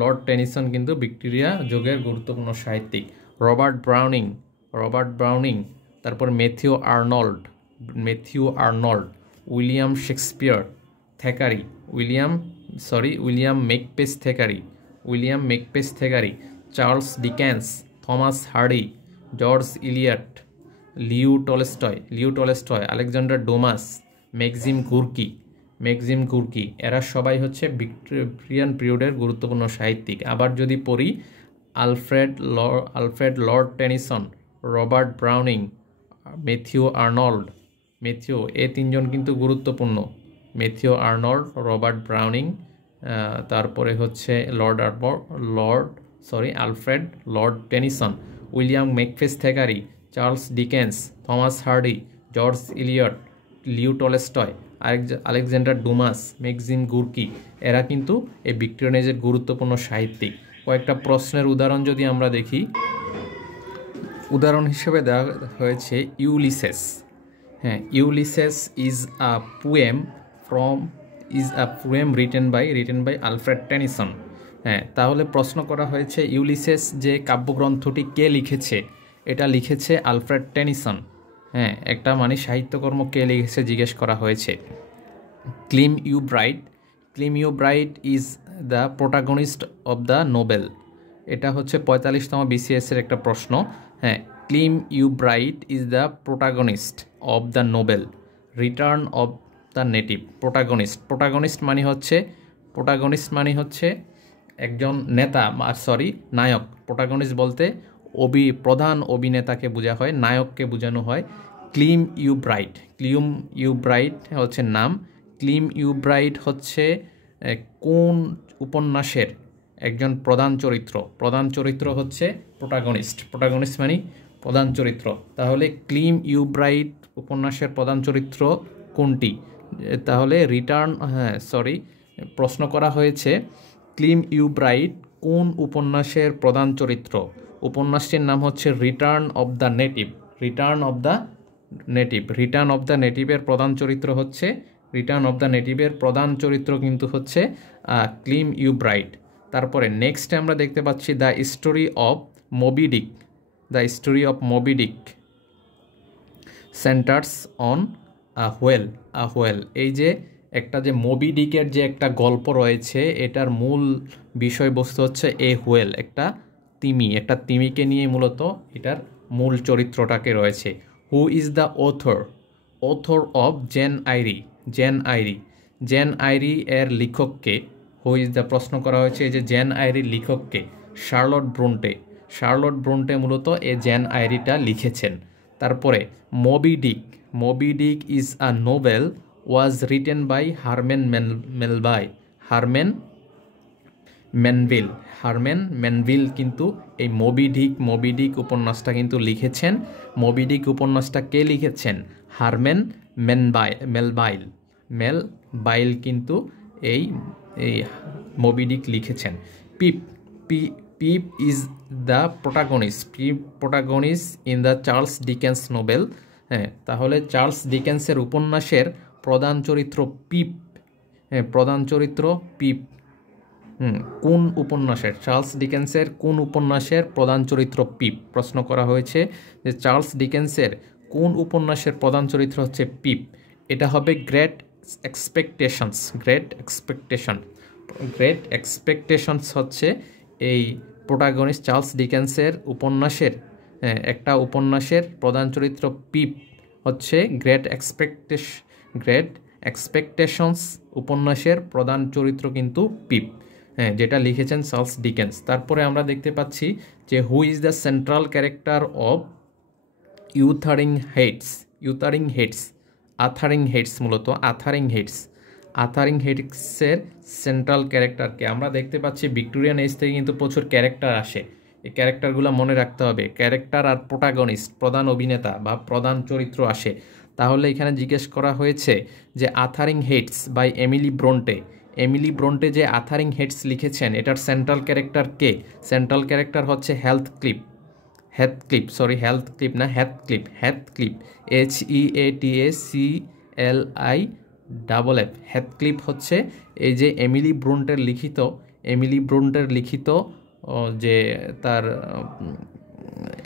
লর্ড টেনিসন কিন্তু ভিক্টোরিয়া যুগের গুরুত্বপূর্ণ সাহিত্যিক। রবার্ট ব্রাউনিং, তারপর Matthew Arnold, William Shakespeare, William Makepeace Thackeray, Charles Dickens, Thomas Hardy, George Eliot, Leo Tolstoy, Alexander Dumas, Maxim Gorky, এরা সবাই হচ্ছে ভিক্টোরিয়ান পিরিয়ডের গুরুত্বপূর্ণ সাহিত্যিক। আবার যদি পড়ি, Alfred Lord Tennyson, Robert Browning, Matthew Arnold, এই 3জন কিন্তু গুরুত্বপূর্ণ। রবার্ট ব্রাউনিং, তারপরে হচ্ছে Alfred Lord Tennyson, William Makepeace Thackeray, Charles Dickens, Thomas Hardy, George Eliot, Leo Tolstoy, Alexander Dumas, Maxim Gorky, এরা কিন্তু এই ভিক্টোরিয়ান এজের গুরুত্বপূর্ণ সাহিত্যিক। কয়েকটা প্রশ্নের উদাহরণ যদি আমরা দেখি, উদাহরণ হিসেবে দেওয়া হয়েছে Ulysses is a poem written by Alfred Tennyson. তাহলে প্রশ্ন করা হয়েছে ইউলিসেস যে কাব্যগ্রন্থটি কে লিখেছে? এটা লিখেছে আলফ্রেড টেনিসন। একটা সাহিত্যকর্ম কে লিখেছে জিজ্ঞেস করা হয়েছে। Clym Yeobright is the protagonist of the novel, এটা হচ্ছে 45তম BCS এর একটা প্রশ্ন। Clym Yeobright is the protagonist of the novel, return of the native. Protagonist মানে হচ্ছে একজন নায়ক। প্রোটাগনিস্ট বলতে প্রধান অভিনেতাকে বোঝা হয়, নায়ককে বোঝানো হয়। ক্লিম ইউ ব্রাইট হচ্ছে নাম। ক্লিম ইউ ব্রাইট হচ্ছে কোন উপন্যাসের একজন প্রধান চরিত্র হচ্ছে প্রোটাগনিস্ট মানে প্রধান চরিত্র। তাহলে ক্লিম ইউ ব্রাইট উপন্যাসের প্রধান চরিত্র কোনটি? তাহলে প্রশ্ন করা হয়েছে ক্লিম ইউ ব্রাইট কোন উপন্যাসের প্রধান চরিত্র? উপন্যাসটির নাম হচ্ছে রিটার্ন অব দ্য নেটিভের প্রধান চরিত্র কিন্তু হচ্ছে ক্লিম ইউ ব্রাইট। তারপরে নেক্সটে আমরা দেখতে পাচ্ছি the story of Moby Dick, the story of Moby Dick centres on a whale. এই যে একটা যে মোবি ডিকের যে একটা গল্প রয়েছে, এটার মূল বিষয়বস্তু হচ্ছে এ হোয়েল, একটা তিমিকে নিয়ে মূলত এটার মূল চরিত্রটাকে রয়েছে। Who is the author of Jane Eyre এর লেখককে, হু ইজ দ্য প্রশ্ন করা হয়েছে যে জেন আইরির লেখককে। শার্লট ব্রন্টে মূলত এ জেন আইরিটা লিখেছেন। তারপরে Moby Dick is a novel was written by Herman Melville কিন্তু এই মোবি ডিক উপন্যাসটা কিন্তু লিখেছেন। মোবি ডিক উপন্যাসটা কে লিখেছেন? হারম্যান মেলবাইল কিন্তু এই মোবি ডিক লিখেছেন। Pip is the protagonist in the Charles Dickens novel. হ্যাঁ, তাহলে চার্লস ডিকেন্সের উপন্যাসের প্রধান চরিত্র পিপ। কোন উপন্যাসের? চার্লস ডিকেন্সের কোন উপন্যাসের প্রধান চরিত্র পিপ? প্রশ্ন করা হয়েছে যে চার্লস ডিকেন্সের কোন উপন্যাসের প্রধান চরিত্র হচ্ছে পিপ। এটা হবে গ্রেট এক্সপেকটেশনস হচ্ছে এই প্রোটাগনিস্ট চার্লস ডিকেন্সের একটা উপন্যাসের প্রধান চরিত্র পিপ হচ্ছে গ্রেট এক্সপেকটেশনস উপন্যাসের প্রধান চরিত্র কিন্তু পিপ, যেটা লিখেছেন চার্লস ডিকেন্স। তারপরে আমরা দেখতে পাচ্ছি যে who is the central character of Wuthering হেটসের সেন্ট্রাল ক্যারেক্টারকে আমরা দেখতে পাচ্ছি ভিক্টোরিয়ান এজ থেকে কিন্তু প্রচুর ক্যারেক্টার আসে। এই ক্যারেক্টারগুলো মনে রাখতে হবে। ক্যারেক্টার আর প্রোটাগনিস্ট, প্রধান অভিনেতা বা প্রধান চরিত্র আসে। তাহলে এখানে জিজ্ঞেস করা হয়েছে যে আথারিং হেটস বাই এমিলি ব্রন্টে যে আথারিং হেটস লিখেছেন, এটার সেন্ট্রাল ক্যারেক্টার কে? সেন্ট্রাল ক্যারেক্টার হচ্ছে হেথক্লিফ। HEATACLIFF। হেথক্লিফ হচ্ছে এই যে এমিলি ব্রন্টের লিখিত যে তার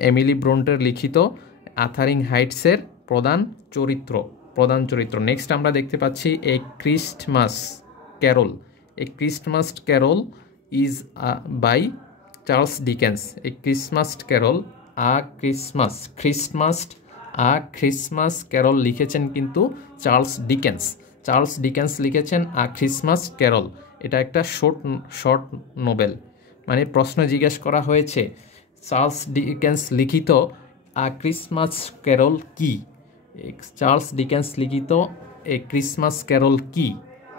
এমিলি ব্রন্টের লিখিত আথারিং হাইটসের প্রধান চরিত্র। নেক্সট আমরা দেখতে পাচ্ছি a Christmas Carol is by Charles Dickens. এই ক্রিসমাস ক্যারল লিখেছেন কিন্তু চার্লস ডিকেন্স লিখেছেন ক্রিসমাস ক্যারল। এটা একটা শর্ট নোবেল। মানে প্রশ্ন জিজ্ঞেস করা হয়েছে চার্লস ডিকেন্স লিখিত ক্রিসমাস ক্যারল কি? চার্লস ডিকেন্স লিখিত এই ক্রিসমাস ক্যারল কি?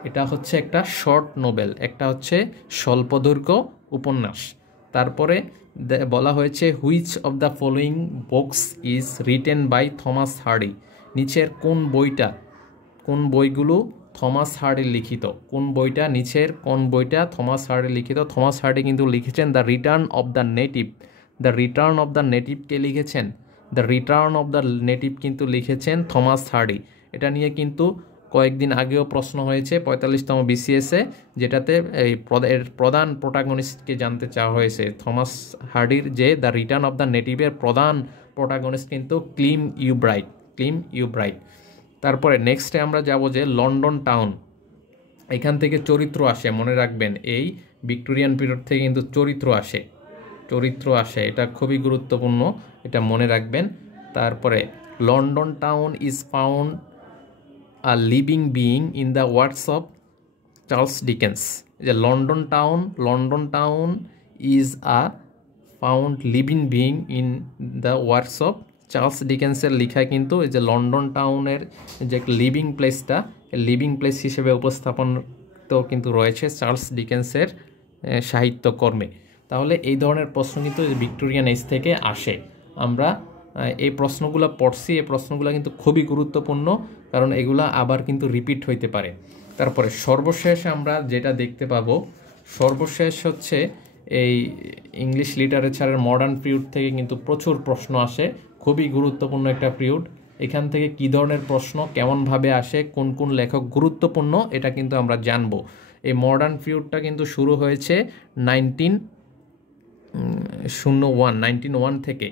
এটা হচ্ছে একটা শর্ট নোবেল, একটা হচ্ছে স্বল্পদৈর্ঘ্য উপন্যাস। তারপরে বলা হয়েছে which of the following books is written by Thomas Hardy. নিচের কোন বইগুলো থমাস হার্ডি লিখিত? থমাস হার্ডি কিন্তু লিখেছেন the return of the native. কে লিখেছেন? The return of the native কিন্তু লিখেছেন থমাস হার্ডি। এটা নিয়ে কিন্তু কয়েকদিন আগেও প্রশ্ন হয়েছে 45তম BCS-এ, যেটাতে এই প্রধান প্রোটাগনিস্টকে জানতে চাওয়া হয়েছে। থমাস হার্ডির যে দ্য রিটার্ন অফ দ্য নেটিভের প্রধান প্রোটাগনিস্ট কিন্তু ক্লিম ইউব্রাইট। তারপরে নেক্সটে আমরা যাব যে লন্ডন টাউন। এখান থেকে চরিত্র আসে, মনে রাখবেন এই ভিক্টোরিয়ান পিরিয়ড থেকে কিন্তু চরিত্র আসে, এটা খুবই গুরুত্বপূর্ণ, এটা মনে রাখবেন। তারপরে London town is found a living being in the works of Charles Dickens. The London town is a found living being in the works of Charles ডিকেন্সের লেখায় কিন্তু এই যে লন্ডন টাউনের যে লিভিং প্লেস হিসেবে উপস্থাপন তো কিন্তু রয়েছে চার্লস ডিকেন্সের সাহিত্যকর্মে। তাহলে এই ধরনের প্রশ্ন কিন্তু ভিক্টোরিয়ান এজ থেকে আসে। আমরা এই প্রশ্নগুলো পড়ছি, এই প্রশ্নগুলো কিন্তু খুবই গুরুত্বপূর্ণ, কারণ এগুলা আবার কিন্তু রিপিট হইতে পারে। তারপরে সর্বশেষ আমরা যেটা দেখতে পাবো, সর্বশেষ হচ্ছে এই ইংলিশ লিটারেচারের মডার্ন পিরিয়ড থেকে কিন্তু প্রচুর প্রশ্ন আসে, খুবই গুরুত্বপূর্ণ একটা পিরিয়ড। এখান থেকে কী ধরনের প্রশ্ন কেমনভাবে আসে, কোন লেখক গুরুত্বপূর্ণ, এটা কিন্তু আমরা জানবো। এই মডার্ন পিরিয়ডটা কিন্তু শুরু হয়েছে 1901 থেকে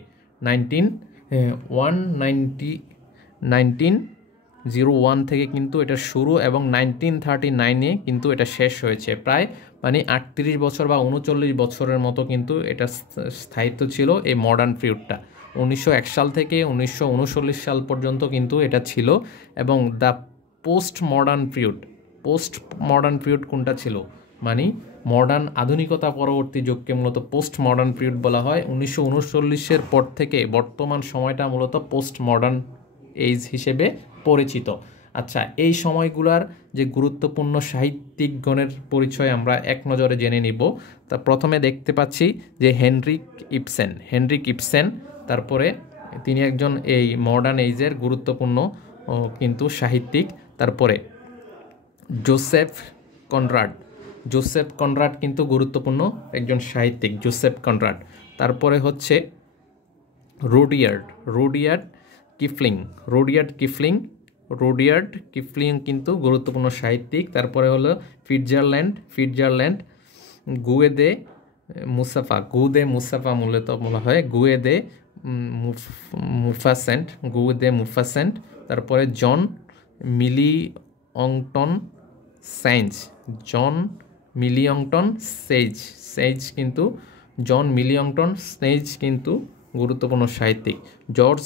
1901 থেকে কিন্তু এটা শুরু এবং 1939-এ কিন্তু এটা শেষ হয়েছে। প্রায় মানে 38 বছর বা 39 বছরের মতো কিন্তু এটা স্থায়িত্ব ছিল এই মডার্ন পিরিয়ডটা। 1901 সাল থেকে 1939 সাল পর্যন্ত কিন্তু এটা ছিল। এবং দ্য পোস্ট মডার্ন পিরিয়ড কোনটা ছিল, মানে মডার্ন আধুনিকতা পরবর্তী যুগকে মূলত পোস্ট মডার্ন পিরিয়ড বলা হয়। 1939-এর পর থেকে বর্তমান সময়টা মূলত পোস্ট মডার্ন এজ হিসেবে পরিচিত। আচ্ছা, এই সময়গুলোর যে গুরুত্বপূর্ণ সাহিত্যিকগণের পরিচয় আমরা এক নজরে জেনে নিব। তা প্রথমে দেখতে পাচ্ছি যে হেনরিক ইবসেন, তারপরে তিনি একজন এই মডার্ন এজের গুরুত্বপূর্ণ কিন্তু সাহিত্যিক। তারপরে জোসেফ কনরাড কিন্তু গুরুত্বপূর্ণ একজন সাহিত্যিক, জোসেফ কনরাড। তারপরে হচ্ছে রুডিয়ার্ড কিফলিং কিন্তু গুরুত্বপূর্ণ সাহিত্যিক। তারপরে হলো ফিটজারল্যান্ড, গুয়েদে মুসাফা মূলত বলা হয়, গুয়েদে মুফাসেন্ট। তারপরে জন মিলিয়ংটন সেইজ কিন্তু গুরুত্বপূর্ণ সাহিত্যিক। জর্জ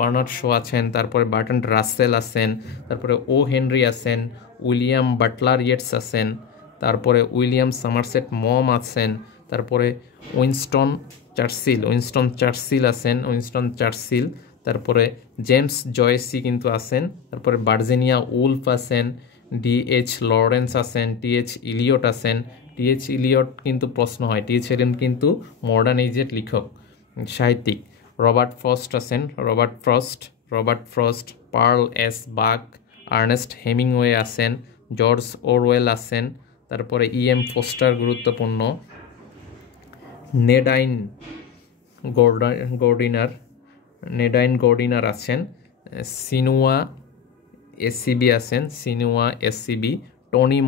বার্নার্ড শো আছেন, তারপরে বার্ট্রান্ড রাসেল আছেন, তারপরে ও হেনরি আছেন, উইলিয়াম বাটলার ইয়েটস আছেন, তারপরে উইলিয়াম সামারসেট মম আছেন, তারপরে উইনস্টন চার্চিল, তারপরে জেমস জয়েসি কিন্তু আছেন, তারপরে ভার্জিনিয়া উলফ আছেন, ডি.এইচ. লরেন্স আছেন, টি.এইচ. ইলিয়ট আছেন। টি.এইচ. ইলিয়ট কিন্তু প্রশ্ন হয়, টি.এইচ. ইলিয়ট কিন্তু মডার্ন এজের লেখক সাহিত্যিক। রবার্ট ফ্রস্ট, পার্ল এস বাক, আর্নেস্ট হেমিংওয়ে আছেন, জর্জ ওরওয়েল আছেন, তারপরে ই.এম. ফস্টার গুরুত্বপূর্ণ, নেডাইন গর্ডিনার আছেন, সিনুয়া এসিবি, টনি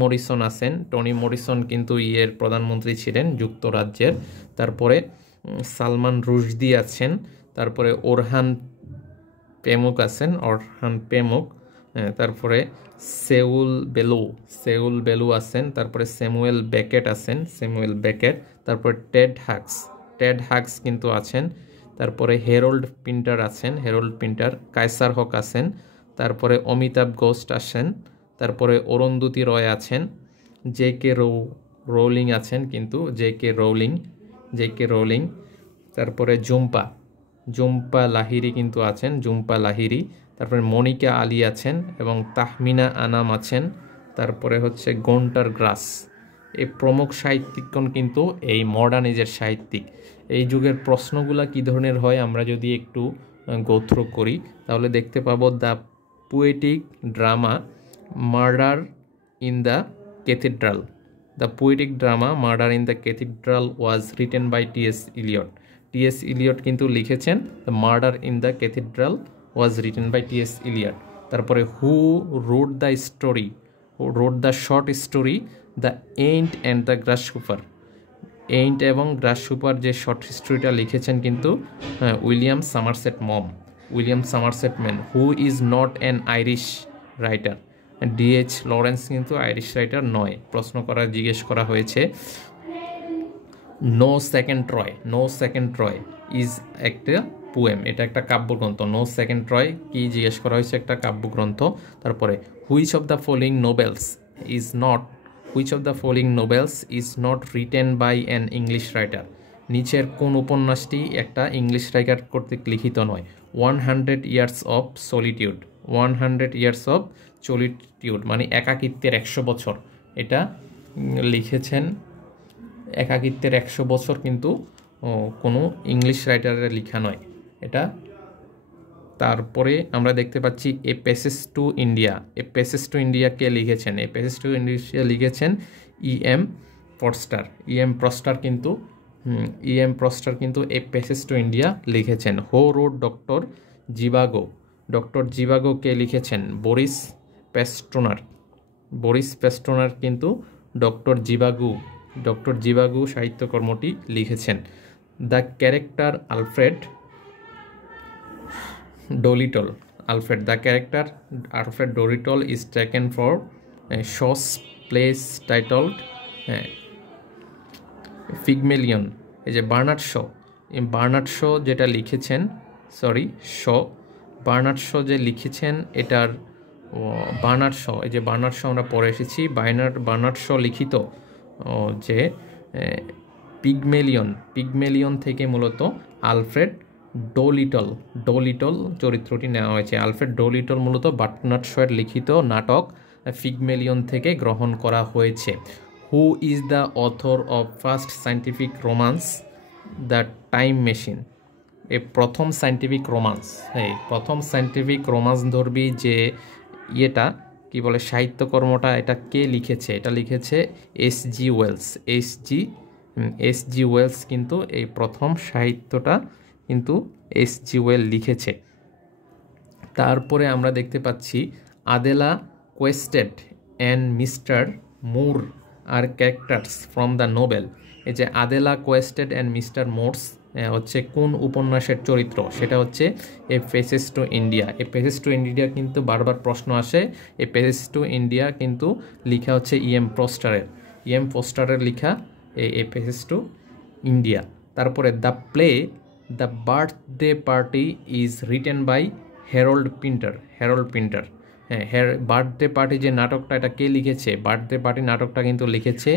মরিসন কিন্তু ইয়ের প্রধানমন্ত্রী ছিলেন যুক্তরাজ্যের। তারপরে সালমান রুশদি আছেন, তারপরে ওরহান পেমুক, তারপরে সেউল বেলু আছেন, তারপরে স্যামুয়েল বেকেট, তারপরে টেড হাক্স কিন্তু আছেন, তারপরে হেরল্ড পিন্টার, কায়সার হক আছেন, তারপরে অমিতাভ ঘোষ আছেন, তারপরে অরুন্ধতী রয় আছেন, জে.কে. রৌলিং আছেন কিন্তু জে.কে. রৌলিং, তারপরে জুম্পা লাহিরি কিন্তু আছেন, তারপরে মনিকা আলী আছেন এবং তাহমিনা আনাম আছেন, তারপরে হচ্ছে গন্টার গ্রাস। এই প্রমুখ সাহিত্যিকগণ কিন্তু এই মডার্ন এজের সাহিত্যিক। এই যুগের প্রশ্নগুলা কী ধরনের হয় আমরা যদি একটু গো থ্রু করি তাহলে দেখতে পাবো the poetic drama murder in the cathedral was written by T S. Eliot কিন্তু লিখেছেন the murder in the cathedral was written by T S. Eliot. তারপরে who wrote the short story the ant and the grasshopper, এবং গ্রাসহুপার যে শর্ট স্টোরিটা লিখেছেন কিন্তু William Somerset Maugham. Who is not an Irish writer, D H. Lawrence কিন্তু আইরিশ রাইটার নয়। জিজ্ঞেস করা হয়েছে। নো সেকেন্ড ট্রয় ইজ একটা পোয়েম, এটা একটা কাব্যগ্রন্থ। নো সেকেন্ড ট্রয় কি জিজ্ঞেস করা হয়েছে, একটা কাব্যগ্রন্থ। তারপরে which of the following novels is not written by an English writer, নিচের কোন উপন্যাসটি একটা ইংলিশ রাইটার কর্তৃক লিখিত নয়। 100 ইয়ার্স অফ সলিটিউড মানে একাকিত্বের 100 বছর, এটা লিখেছেন একাকিত্বের 100 বছর কিন্তু কোনো ইংলিশ রাইটারের লেখা নয় এটা। তারপরে আমরা দেখতে পাচ্ছি এ প্যাসেজ টু ইন্ডিয়া কে লিখেছেন, ই.এম. প্রস্টার কিন্তু এ প্যাসেজ টু ইন্ডিয়া লিখেছেন। হো রোড ডক্টর জিভাগো কে লিখেছেন, বরিস পেস্ট্রোনার কিন্তু ডক্টর ডক্টর জিবাগু সাহিত্যকর্মটি লিখেছেন। The character Alfred Doolittle the character Alfred Doolittle is taken for Shaw's plays titled Pygmalion। এই যে বার্নার্ড শো যেটা লিখেছেন, বার্নার্ড শো যে লিখেছেন এটার এই যে বার্নার্ড শো আমরা পড়ে এসেছি। বার্নার্ড শো লিখিত যে পিগমেলিয়ন থেকে মূলত আলফ্রেড ডোলিটল চরিত্রটি নেওয়া হয়েছে। আলফ্রেড ডোলিটল মূলত বার্নার্ড শোয়ের লিখিত নাটক পিগমেলিয়ন থেকে গ্রহণ করা হয়েছে। হু is the author of first scientific romance the time machine? এই প্রথম সায়েন্টিফিক রোমান্স ধর্মী যে কি বলে সাহিত্যকর্মটা, এটা কে লিখেছে? এটা লিখেছে এস জি ওয়েলস কিন্তু এই প্রথম সাহিত্যটা কিন্তু এস.জি. ওয়েল লিখেছে। তারপরে আমরা দেখতে পাচ্ছি Adela Quested and Mister Moore are characters from the novel. এই যে Adela Quested and Mister Morse হচ্ছে কোন উপন্যাসের চরিত্র? সেটা হচ্ছে a passage to India. A passage to India কিন্তু বারবার প্রশ্ন আসে। এ পেসেস টু ইন্ডিয়া কিন্তু লেখা হচ্ছে ইএম পোস্টারের লেখা এ পেসেস টু ইন্ডিয়া। তারপরে the birthday party is written by Harold Pinter. Birthday party যে নাটকটা, এটা কে লিখেছে? বার্থডে পার্টি নাটকটা কিন্তু লিখেছে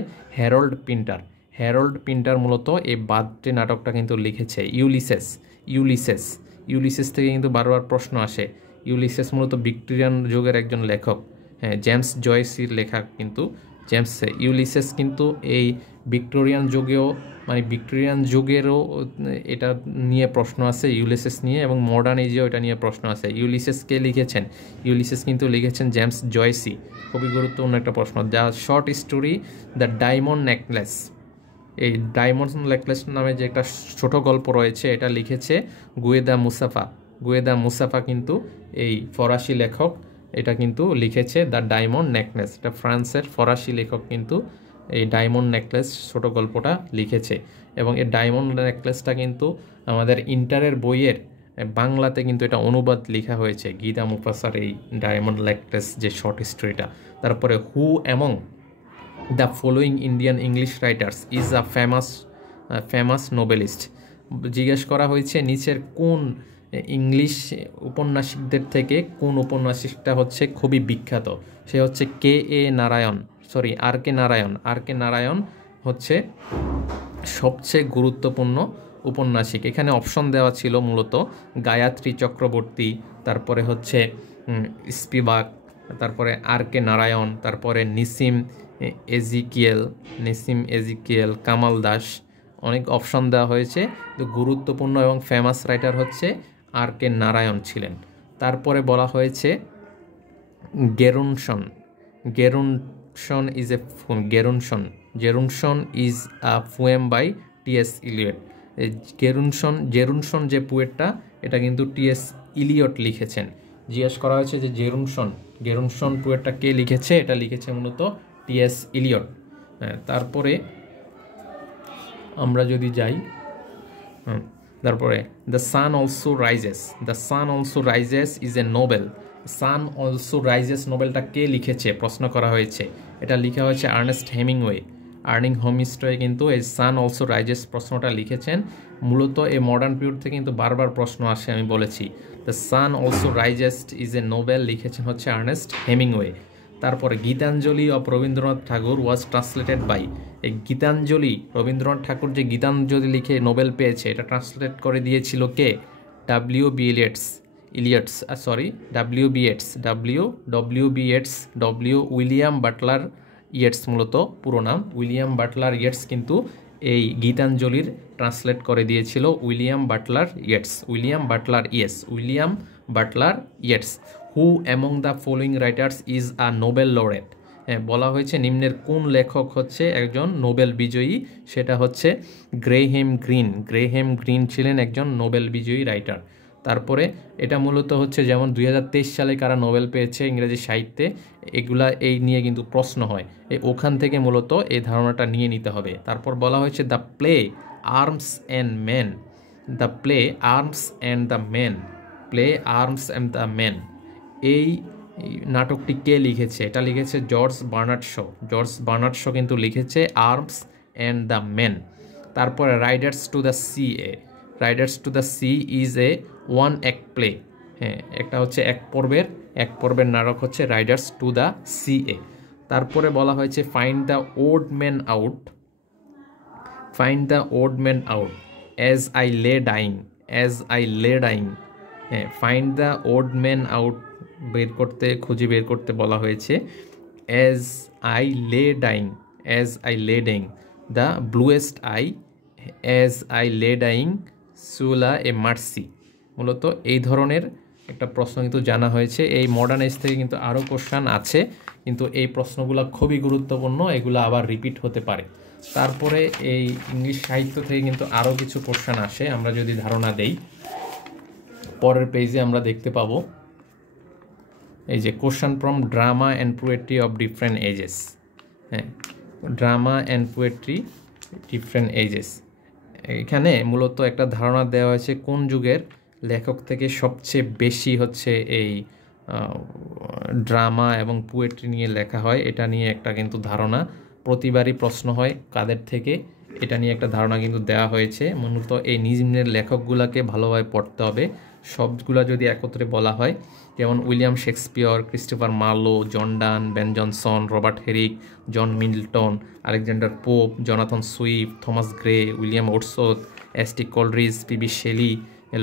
হ্যারল্ড পিন্টার মূলত এই বার্থডে নাটকটা কিন্তু লিখেছে। ইউলিসেস থেকে কিন্তু বারবার প্রশ্ন আসে। ইউলিসেস মূলত ভিক্টোরিয়ান যুগের একজন লেখক। জেমস জয়েসের লেখা কিন্তু ইউলিসেস কিন্তু এই ভিক্টোরিয়ান যুগেরও এটা নিয়ে প্রশ্ন আছে ইউলিসেস নিয়ে, এবং মডার্ন এজেও এটা নিয়ে প্রশ্ন আছে। ইউলিসেস কে লিখেছেন? ইউলিসেস কিন্তু লিখেছেন জেমস জয়েসি। খুবই গুরুত্বপূর্ণ একটা প্রশ্ন। The short story the diamond necklace. এই ডায়মন্ড নেকলেস নামে যে একটা ছোট গল্প রয়েছে, এটা লিখেছে গুয়েদা মুসাফা কিন্তু এই ফরাসি লেখক। এটা কিন্তু লিখেছে দ্য ডায়মন্ড নেকলেস। এটা ফ্রান্সের ফরাসি লেখক কিন্তু এই ডায়মন্ড নেকলেস ছোট গল্পটা লিখেছে। এবং এই ডায়মন্ড নেকলেসটা কিন্তু আমাদের ইন্টারের বইয়ের বাংলাতে কিন্তু এটা অনুবাদ লেখা হয়েছে, গীতা মুফাসার এই ডায়মন্ড নেকলেস যে শর্ট স্টোরিটা। তারপরে who among the following Indian English writers is a famous novelist? জিজ্ঞেস করা হয়েছে নিচের কোন ইংলিশ উপন্যাসিকদের থেকে কোন উপন্যাসিকটা হচ্ছে খুবই বিখ্যাত? সে হচ্ছে আর কে নারায়ণ হচ্ছে সবচেয়ে গুরুত্বপূর্ণ উপন্যাসিক। এখানে অপশন দেওয়া ছিল মূলত গায়ত্রী চক্রবর্তী, তারপরে হচ্ছে স্পিবাক, তারপরে আর কে নারায়ণ, তারপরে নিসিম এজিকিয়েল, কামাল দাস। অনেক অপশন দেওয়া হয়েছে, তো গুরুত্বপূর্ণ এবং ফেমাস রাইটার হচ্ছে আর কে নারায়ণ ছিলেন। তারপরে বলা হয়েছে Gerontion is a poem by T S. Eliot. Gerontion যে পোয়েটটা, এটা কিন্তু টি.এস. ইলিয়ট লিখেছেন। জিজ্ঞেস করা হয়েছে যে গেরুনসন পোয়েটটা কে লিখেছে? এটা লিখেছে মূলত টি.এস. ইলিয়ট। তারপরে আমরা যদি যাই, তারপরে the sun also rises is a novel. Sun also rises নোবেলটা কে লিখেছে প্রশ্ন করা হয়েছে। এটা লেখা হয়েছে আর্নেস্ট হেমিংওয়ে। কিন্তু এই সান অলসো রাইজেস প্রশ্নটা লিখেছেন। মূলত এই মডার্ন পিরিয়ড থেকে কিন্তু বারবার প্রশ্ন আসে, আমি বলেছি। The sun also rises is a novel লিখেছেন হচ্ছে আর্নেস্ট হেমিংওয়ে। তারপরে Gitanjali of Rabindranath Tagore was translated by. এই গীতাঞ্জলি, রবীন্দ্রনাথ ঠাকুর যে গীতাঞ্জলি লিখে নোবেল পেয়েছে, এটা ট্রান্সলেট করে দিয়েছিল কে? W B Yeats, William Butler Yeats মূলত পুরো নাম। উইলিয়াম বাটলার ইয়েটস কিন্তু এই গীতাঞ্জলির ট্রান্সলেট করে দিয়েছিল William Butler Yeats. Who among the following writers is a Nobel laureate? বলা হয়েছে নিম্নের কোন লেখক হচ্ছে একজন নোবেল বিজয়ী? সেটা হচ্ছে গ্রেহেম গ্রিন ছিলেন একজন নোবেল বিজয়ী রাইটার। তারপরে এটা মূলত হচ্ছে যেমন 2023 সালে কারা নোবেল পেয়েছে ইংরেজি সাহিত্যে, এগুলা এই নিয়ে কিন্তু প্রশ্ন হয়, ওখান থেকে মূলত এই ধারণাটা নিয়ে নিতে হবে। তারপর বলা হয়েছে the play arms and man, the play arms and the man, play arms and the man, এই নাটকটি কে লিখেছে? এটা লিখেছে George Bernard Shaw. George Bernard Shaw কিন্তু লিখেছে আর্মস অ্যান্ড দ্য ম্যান। তারপরে riders to the sea, riders to the sea is a one act play, হ্যাঁ একটা হচ্ছে এক পর্বের নাটক হচ্ছে riders to the sea a. তারপরে বলা হয়েছে find the odd man out, find the odd man out as I lay dying, as I lay dying, হ্যাঁ find the odd man out খুঁজে বের করতে বলা হয়েছে as I lay dying, as I lay dying the bluest eye, as I lay dying Sula a mercy. মূলত এই ধরনের একটা প্রশ্ন কিন্তু জানা হয়েছে। এই মডার্ন এজ থেকে কিন্তু আরও কোশ্চান আছে, কিন্তু এই প্রশ্নগুলো খুবই গুরুত্বপূর্ণ, এগুলো আবার রিপিট হতে পারে। তারপরে এই ইংলিশ সাহিত্য থেকে কিন্তু আরও কিছু কোশ্চান আসে, আমরা যদি ধারণা দেই পরের পেজে আমরা দেখতে পাবো এই যে question from drama and poetry of different ages, হ্যাঁ drama and poetry different ages. এখানে মূলত একটা ধারণা দেওয়া হয়েছে কোন যুগের লেখক থেকে সবচেয়ে বেশি হচ্ছে এই ড্রামা এবং পোয়েট্রি নিয়ে লেখা হয়, এটা নিয়ে একটা কিন্তু ধারণা প্রতিবারই প্রশ্ন হয় কাদের থেকে, এটা নিয়ে একটা ধারণা কিন্তু দেওয়া হয়েছে। মূলত এই নিম্নের লেখকগুলোকে ভালোভাবে পড়তে হবে, সবগুলা যদি একত্রে বলা হয়, যেমন William Shakespeare, Christopher Marlowe, John Donne, Ben Jonson, Robert Herrick, John Milton, Alexander Pope, Jonathan Swift, Thomas Gray, William Wordsworth, S T. Coleridge, P B. Shelley,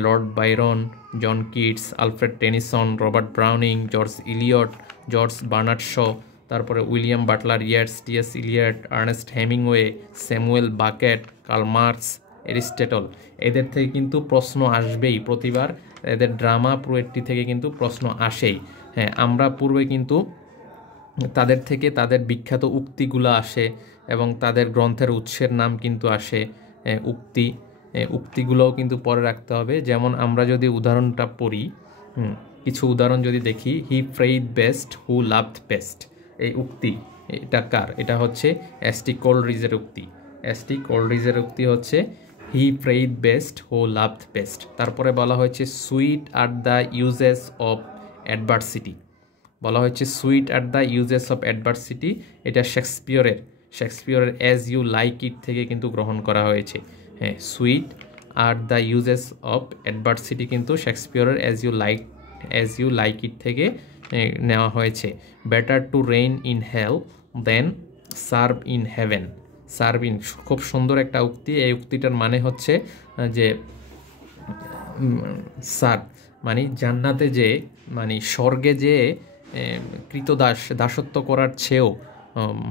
Lord Byron, John Keats, Alfred Tennyson, Robert Browning, George Eliot, George Bernard Shaw, তারপরে William Butler Yeats, T S. Eliot, Ernest Hemingway, Samuel Beckett, Karl Marx, Aristotle, এদের থেকে কিন্তু প্রশ্ন আসবেই প্রতিবার, এদের ড্রামা পোয়েট্রি থেকে কিন্তু প্রশ্ন আসেই। হ্যাঁ আমরা পূর্বে কিন্তু তাদের থেকে তাদের বিখ্যাত উক্তিগুলো আসে এবং তাদের গ্রন্থের উৎসের নাম কিন্তু আসে, উক্তিগুলোও কিন্তু পরে রাখতে হবে। যেমন আমরা যদি উদাহরণটা পড়ি, কিছু উদাহরণ যদি দেখি, হি prayed best who loved best, এই উক্তি এটা কার? এটা হচ্ছে এস.টি. কোলরিজের উক্তি, এস.টি. কোলরিজের উক্তি হচ্ছে he prayed best who loved best. তারপরে বলা হয়েছে sweet are the uses of adversity, বলা হয়েছে sweet are the uses of adversity, এটা শেক্সপিয়রের অ্যাজ ইউ লাইক ইট থেকে কিন্তু গ্রহণ করা হয়েছে। হ্যাঁ sweet are the uses of adversity কিন্তু শেক্সপিয়রের অ্যাজ ইউ লাইক ইট থেকে নেওয়া হয়েছে। Better to reign in hell than serve in heaven, serve in, খুব সুন্দর একটা উক্তি। এই উক্তিটার মানে হচ্ছে যে সার্ভ মানে জান্নাতে যে মানে স্বর্গে যে দাসত্ব করার চেয়েও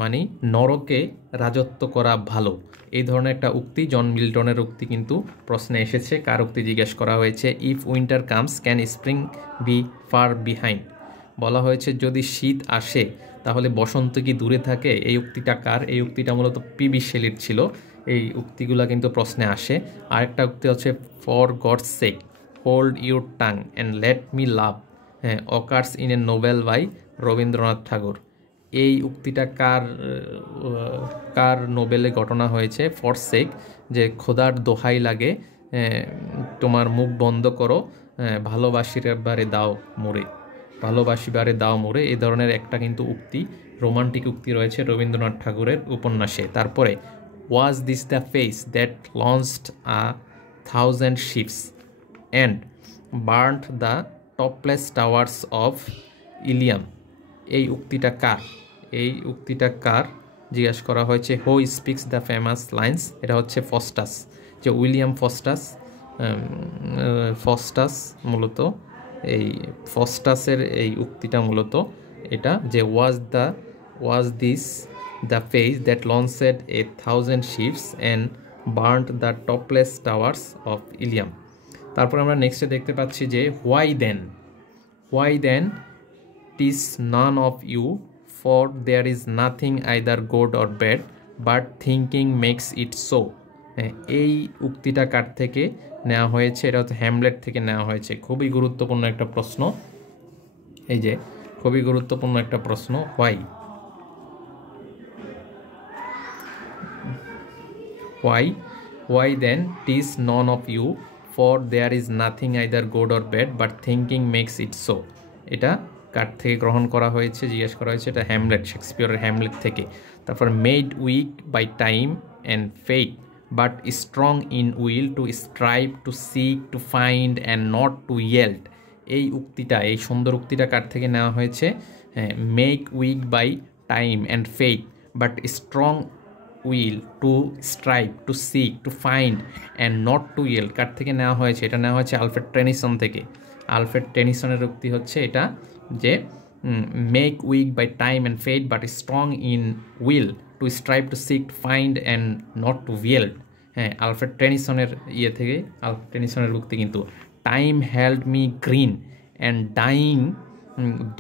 মানে নরকে রাজত্ব করা ভালো, এই ধরনের একটা উক্তি জন মিল্টনের উক্তি কিন্তু প্রশ্নে এসেছে। কার উক্তি জিজ্ঞেস করা হয়েছে? If winter comes can spring be far behind, বলা হয়েছে যদি শীত আসে তাহলে বসন্ত কি দূরে থাকে, এই উক্তিটা কার? এই উক্তিটা মূলত পি.বি. শেলির ছিল। এই উক্তিগুলো কিন্তু প্রশ্নে আসে। আরেকটা উক্তি হচ্ছে for God's sake hold your tongue and let me love, হ্যাঁ occurs in a novel by Rabindranath Thakur. এই উক্তিটা কার নোবেলে ঘটনা হয়েছে? ফর সেক, যে খোদার দোহাই লাগে তোমার মুখ বন্ধ করো, ভালোবাসিবারে দাও মোরে, ভালোবাসিবারে দাও মোরে, এই ধরনের একটা কিন্তু উক্তি রোমান্টিক উক্তি রয়েছে রবীন্দ্রনাথ ঠাকুরের উপন্যাসে। তারপরে was this the face that launched 1,000 ships and burned the topless towers of Ilium, এই উক্তিটা কার? এই উক্তিটা কার জিজ্ঞাসা করা হয়েছে। Who speaks the famous lines, এটা হচ্ছে ফস্টাস, যে উইলিয়াম ফস্টাস মূলত এই ফস্টাসের এই উক্তিটা মূলত এটা, যে was this the face that launched 1,000 ships and burned the topless towers of Ilium. তারপর আমরা নেক্সটে দেখতে পাচ্ছি যে why then tis none of you, for there is nothing either good or bad, but thinking makes it so. এই উক্তিটা কার থেকে নেওয়া হয়েছে? এটা হচ্ছে হ্যামলেট থেকে নেওয়া হয়েছে। খুবই গুরুত্বপূর্ণ একটা প্রশ্ন, এই যে খুবই গুরুত্বপূর্ণ একটা প্রশ্ন। Why then tease none of you, for there is nothing either good or bad, but thinking makes it so. এটা কার থেকে গ্রহণ করা হয়েছে জিজ্ঞেস করা হয়েছে, এটা হ্যামলেট, শেক্সপিয়রের হ্যামলেট থেকে। তারপর made weak by time and fate, but strong in will to strive to seek to find and not to yield. এই উক্তিটা, এই সুন্দর উক্তিটা কার থেকে নেওয়া হয়েছে? Make weak by time and fate, but strong will to strive to seek to find and not to yield কার থেকে নেওয়া হয়েছে? এটা নেওয়া হয়েছে আলফ্রেড টেনিসন থেকে। আলফ্রেড টেনিসনের উক্তি হচ্ছে এটা যে make weak by time and fate but strong in will to strive to seek to find and not to yield. হ্যাঁ, আলফ্রেড টেনিসনের থেকে, আলফ্রেড টেনিসনের উক্তি কিন্তু। Time held me green and dying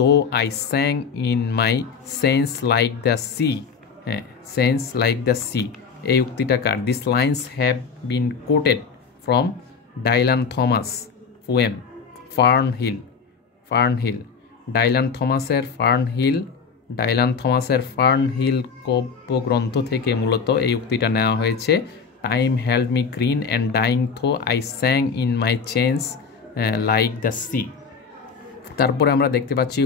though I sang in my sense like the sea. হ্যাঁ, সেন্স লাইক দ্য সি, এই উক্তিটা কার? This lines have been quoted from Dylan Thomas poem Fern Hill. Dylan থমাসের ফার্নহিল কাব্যগ্রন্থ থেকে মূলত এই উক্তিটা নেওয়া হয়েছে। Time held me green and dying though I sang in my chains like the sea. তারপরে আমরা দেখতে পাচ্ছি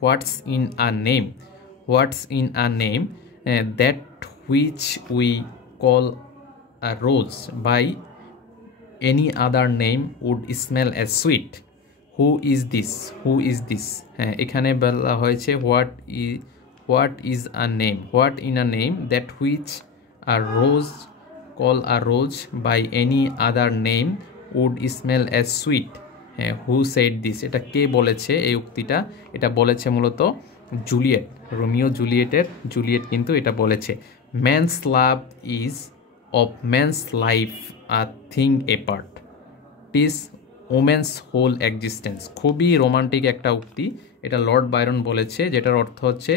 what's in a name that which we call a rose by any other name would smell as sweet. Who is this? হ্যাঁ, এখানে বলা হয়েছে what in a name that which a rose call a rose by any other name would smell as sweet. হ্যাঁ, who said this? এটা কে বলেছে এই উক্তিটা? এটা বলেছে মূলত জুলিয়েট, রোমিও জুলিয়েট কিন্তু এটা বলেছে। Man's love is of man's life a thing এপার্ট, টিস women's whole existence. খুবই রোমান্টিক একটা উক্তি, এটা লর্ড বাইরন বলেছে, যেটার অর্থ হচ্ছে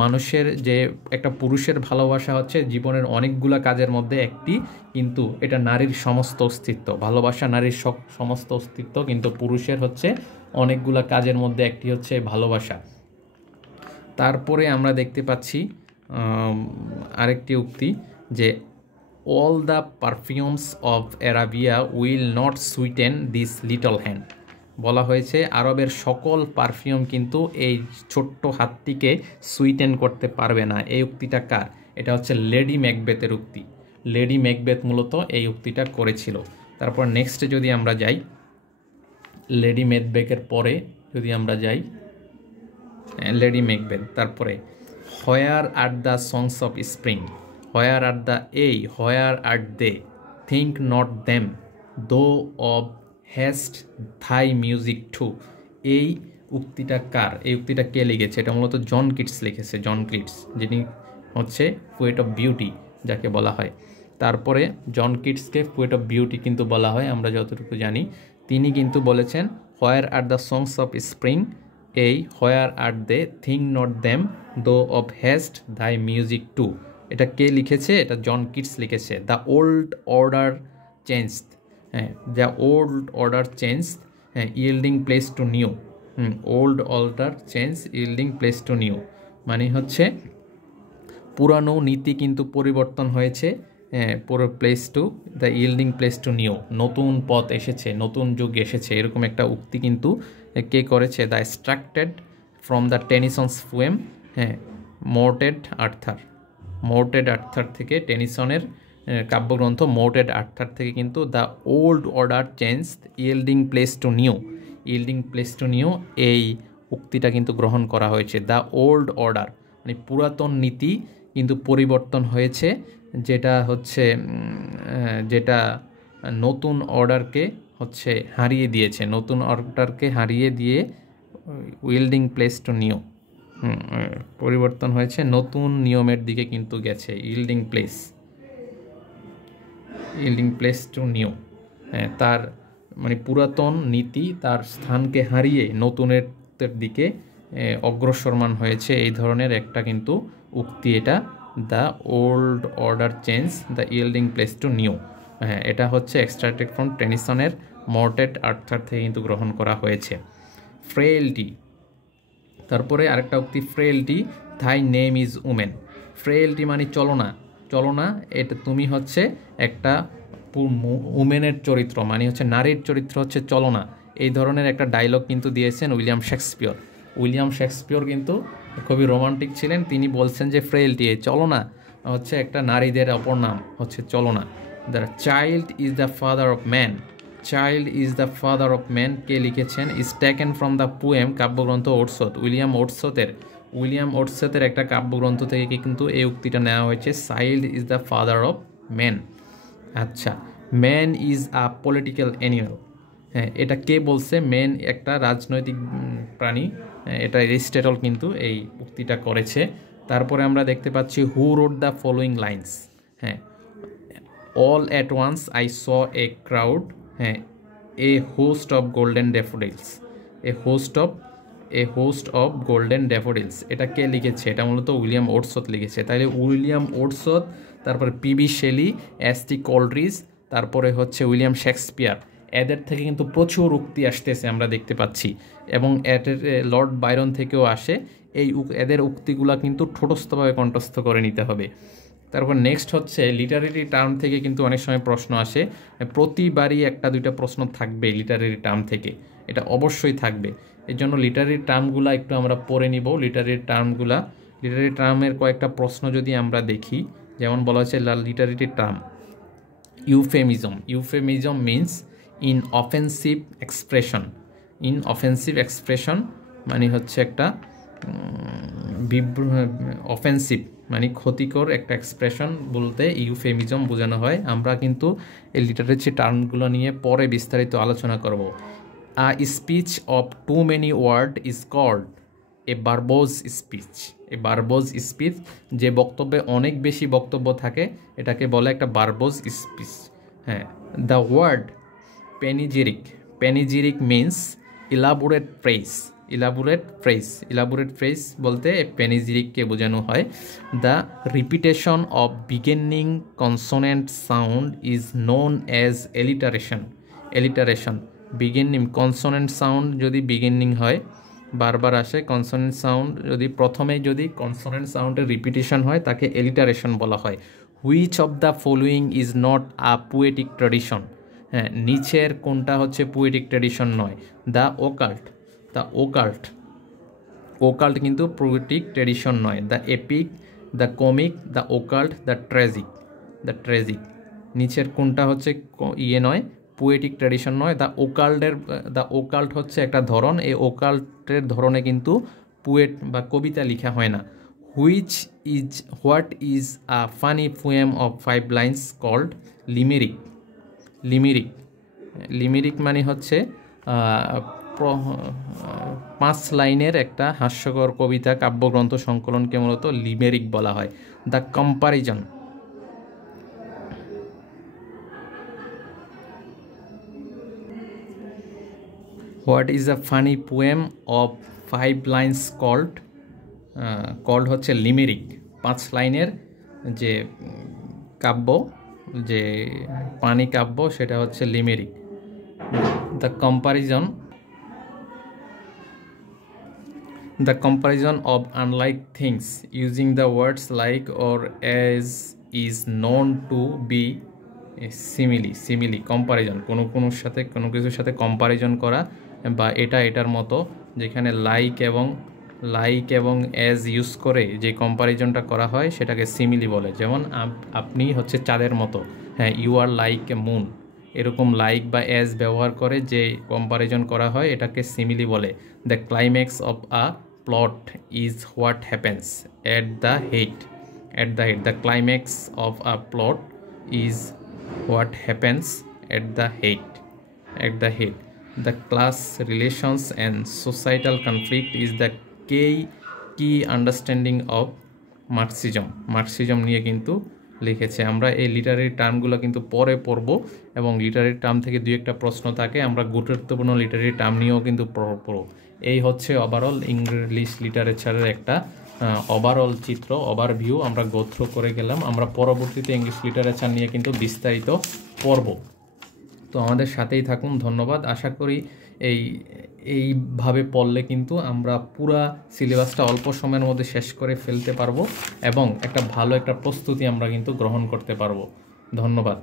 মানুষের যে একটা পুরুষের ভালোবাসা হচ্ছে জীবনের অনেকগুলা কাজের মধ্যে একটি, কিন্তু এটা নারীর সমস্ত অস্তিত্ব। ভালোবাসা নারীর সমস্ত অস্তিত্ব, কিন্তু পুরুষের হচ্ছে অনেকগুলা কাজের মধ্যে একটি হচ্ছে ভালোবাসা। তারপরে আমরা দেখতে পাচ্ছি আরেকটি উক্তি যে all the perfumes of Arabia will not sweeten this little hand. বলা হয়েছে আরবের সকল পারফিউম কিন্তু এই ছোট্ট হাতটিকে সুইটেন করতে পারবে না। এই উক্তিটা কার? এটা হচ্ছে লেডি ম্যাকবেথের উক্তি। লেডি ম্যাকবেথ মূলত এই উক্তিটা করেছিল। তারপর নেক্সটে যদি আমরা যাই, লেডি ম্যাকবেথের পরে যদি আমরা যাই, লেডি ম্যাকবেথ, তারপরে where are the songs of spring, where are they, think not them thou of hast thy music too. এই উক্তিটা কার? এই উক্তিটা কে লিখেছে? এটা মূলত জন কিটস লিখেছে, যিনি হচ্ছে পোয়েট অফ বিউটি যাকে বলা হয়। তারপরে জন কিটসকে পোয়েট অফ বিউটি কিন্তু বলা হয় আমরা যতটুকু জানি। তিনি কিন্তু বলেছেন where are the songs of spring, এই where are they, think not them thou of hast thy music too. এটা কে লিখেছে? এটা জন কিটস লিখেছে। দ্য ওল্ড অর্ডার চেঞ্জড, হ্যাঁ, দ্য ওল্ড অর্ডার চেঞ্জড, হ্যাঁ, yielding place to new. Old order change yielding place to new, মানে হচ্ছে পুরানো নীতি কিন্তু পরিবর্তন হয়েছে, পুরো place to the yielding place to new, নতুন পথ এসেছে, নতুন যুগ এসেছে, এরকম একটা উক্তি কিন্তু কে করেছে? The extracted from the Tennyson's poem, হ্যাঁ, মোর্টেড আর্থার থেকে, টেনিসনের কাব্যগ্রন্থ মোর্টেড আর্থার থেকে কিন্তু the old order change yielding place to new এই উক্তিটা কিন্তু গ্রহণ করা হয়েছে। দ্য ওল্ড অর্ডার মানে পুরাতন নীতি কিন্তু পরিবর্তন হয়েছে, যেটা হচ্ছে যেটা নতুন অর্ডারকে হচ্ছে হারিয়ে দিয়েছে, নতুন অর্ডারকে হারিয়ে দিয়ে ইয়েল্ডিং প্লেস টু নিউ, পরিবর্তন হয়েছে, নতুন নিয়মের দিকে কিন্তু গেছে। ইয়েল্ডিং প্লেস টু নিউ, হ্যাঁ, তার মানে পুরাতন নীতি তার স্থানকে হারিয়ে নতুনের দিকে অগ্রসরমান হয়েছে, এই ধরনের একটা কিন্তু উক্তি এটা the old order change the yielding place to new. হ্যাঁ, এটা হচ্ছে এক্সট্রাক্টেড ফ্রম টেনিসনের মর্টেড আর্থার থেকে কিন্তু গ্রহণ করা হয়েছে। ফ্রেইলটি, তারপরে আরেকটা উক্তি frailty, Thai name is women. Frailty মানে চলনা, চলনা, এটা তুমি হচ্ছে একটা উমেনের চরিত্র, মানে হচ্ছে নারীর চরিত্র হচ্ছে চলনা। এই ধরনের একটা ডায়লগ কিন্তু দিয়েছেন উইলিয়াম শেক্সপিয়র। উইলিয়াম শেক্সপিয়র কিন্তু খুবই রোমান্টিক ছিলেন, তিনি বলছেন যে ফ্রেইলটি, এই চলনা হচ্ছে একটা নারীদের অপর নাম হচ্ছে চলনা। The child is the father of man, child is the father of man কে লিখেছেন? Is taken from the poem, কাব্যগ্রন্থ ওটসোথ। উইলিয়াম ওটসোথের একটা কাব্যগ্রন্থ থেকে কিন্তু এই উক্তিটা নেওয়া হয়েছে, child is the father of man. আচ্ছা, man is a political animal, হ্যাঁ, এটা কে বলছে? ম্যান একটা রাজনৈতিক প্রাণী, এটা এরিস্টটল কিন্তু এই উক্তিটা করেছে। তারপরে আমরা দেখতে পাচ্ছি who wrote the following lines, হ্যাঁ, all at once I saw a crowd, হ্যাঁ, a host of golden daffodils, a host of golden daffodils, এটা কে লিখেছে? এটা মূলত উইলিয়াম ওটসোথ লিখেছে। তাইলে উইলিয়াম ওটসোথ, তারপরে পিবি শেলি, এসটি কোলরিজ, তারপরে হচ্ছে উইলিয়াম শেক্সপিয়ার, এদের থেকে কিন্তু প্রচুর উক্তি আসতেছে আমরা দেখতে পাচ্ছি, এবং এদের লর্ড বাইরন থেকেও আসে। এদের উক্তিগুলা কিন্তু ঠোঁটস্থভাবে কণ্ঠস্থ করে নিতে হবে। তারপর নেক্সট হচ্ছে লিটারেরি টার্ম থেকে কিন্তু অনেক সময় প্রশ্ন আসে, প্রতিবারই একটা দুইটা প্রশ্ন থাকবে লিটারেরি টার্ম থেকে, এটা অবশ্যই থাকবে। এর জন্য লিটারেরি টার্মগুলা একটু আমরা পড়ে নিব। লিটারেরি টার্মের কয়েকটা প্রশ্ন যদি আমরা দেখি, যেমন বলা হচ্ছে literary term euphemism means inoffensive expression, মানে হচ্ছে একটা অফেন্সিভ মানে ক্ষতিকর একটা এক্সপ্রেশন বলতে ইউফেমিজম বোঝানো হয়। আমরা কিন্তু এই লিটারেচার টার্মগুলো নিয়ে পরে বিস্তারিত আলোচনা করব। A speech of too many word is called a verbose speech, যে বক্তব্যে অনেক বেশি বক্তব্য থাকে এটাকে বলে একটা বারবোজ স্পিচ। হ্যাঁ, the word panegyric means elaborate phrase বলতে প্যানিজিরিককে বোঝানো হয়। The repetition of beginning consonant sound is known as alliteration. Beginning consonant sound যদি বিগিনিং হয়, বারবার আসে, কনসোনেন্ট সাউন্ড যদি প্রথমেই যদি কনসোনেন্ট সাউন্ডের রিপিটেশন হয় তাকে এলিটারেশন বলা হয়। Which of the following is not a poetic tradition, হ্যাঁ, নিচের কোনটা হচ্ছে পোয়েটিক ট্র্যাডিশন নয়? দ্য ওকাল্ট কিন্তু পোয়েটিক ট্র্যাডিশন নয়। The epic, the comic, the occult, the tragic, নিচের কোনটা হচ্ছে নয়, পোয়েটিক ট্র্যাডিশন নয়। দ্য ওকাল্ট হচ্ছে একটা ধরন, এই ওকাল্টের ধরনে কিন্তু পোয়েট বা কবিতা লেখা হয় না। What is a funny poem of 5 lines called? Limerick মানে হচ্ছে 5 লাইনের একটা হাস্যকর কবিতা কাব্যগ্রন্থ সংকলনকে মূলত লিমেরিক বলা হয়। The comparison, what is a funny poem of 5 lines called হচ্ছে লিমেরিক। 5 লাইনের যে কাব্য, যে পানি কাব্য, সেটা হচ্ছে limerick. The comparison of unlike things using the words like or as is known to be simile. Comparison কোনো কিছুর সাথে কম্পারিজন করা, বা এটার মতো, যেখানে লাইক এবং এজ ইউজ করে যে কম্পারিজনটা করা হয় সেটাকে সিমিলি বলে। যেমন আপনি হচ্ছে চাঁদের মতো, হ্যাঁ, you are like a moon, এরকম লাইক বা এজ ব্যবহার করে যে কম্পারিজন করা হয় এটাকে সিমিলি বলে। The climax of a plot is what happens at the head. The climax of a plot is what happens at the head. The class relations and societal conflict is the key understanding of Marxism নিয়ে কিন্তু লিখেছে। আমরা এই লিটারেরি টার্মগুলো কিন্তু পরে পড়ব, এবং লিটারেরি টার্ম থেকে 2-1টা প্রশ্ন থাকে, আমরা গুরুত্বপূর্ণ লিটারেরি টার্ম নিয়েও কিন্তু পড়ব। এই হচ্ছে ওভারঅল ইংলিশ লিটারেচারের একটা ওভারঅল চিত্র, ওভারভিউ আমরা গো থ্রু করে গেলাম। আমরা পরবর্তীতে ইংলিশ লিটারেচার নিয়ে কিন্তু বিস্তারিত পড়ব। তো আমাদের সাথেই থাকুন, ধন্যবাদ। আশা করি এইভাবে পড়লে কিন্তু আমরা পুরা সিলেবাসটা অল্প সময়ের মধ্যে শেষ করে ফেলতে পারবো এবং একটা ভালো একটা প্রস্তুতি আমরা কিন্তু গ্রহণ করতে পারবো। ধন্যবাদ।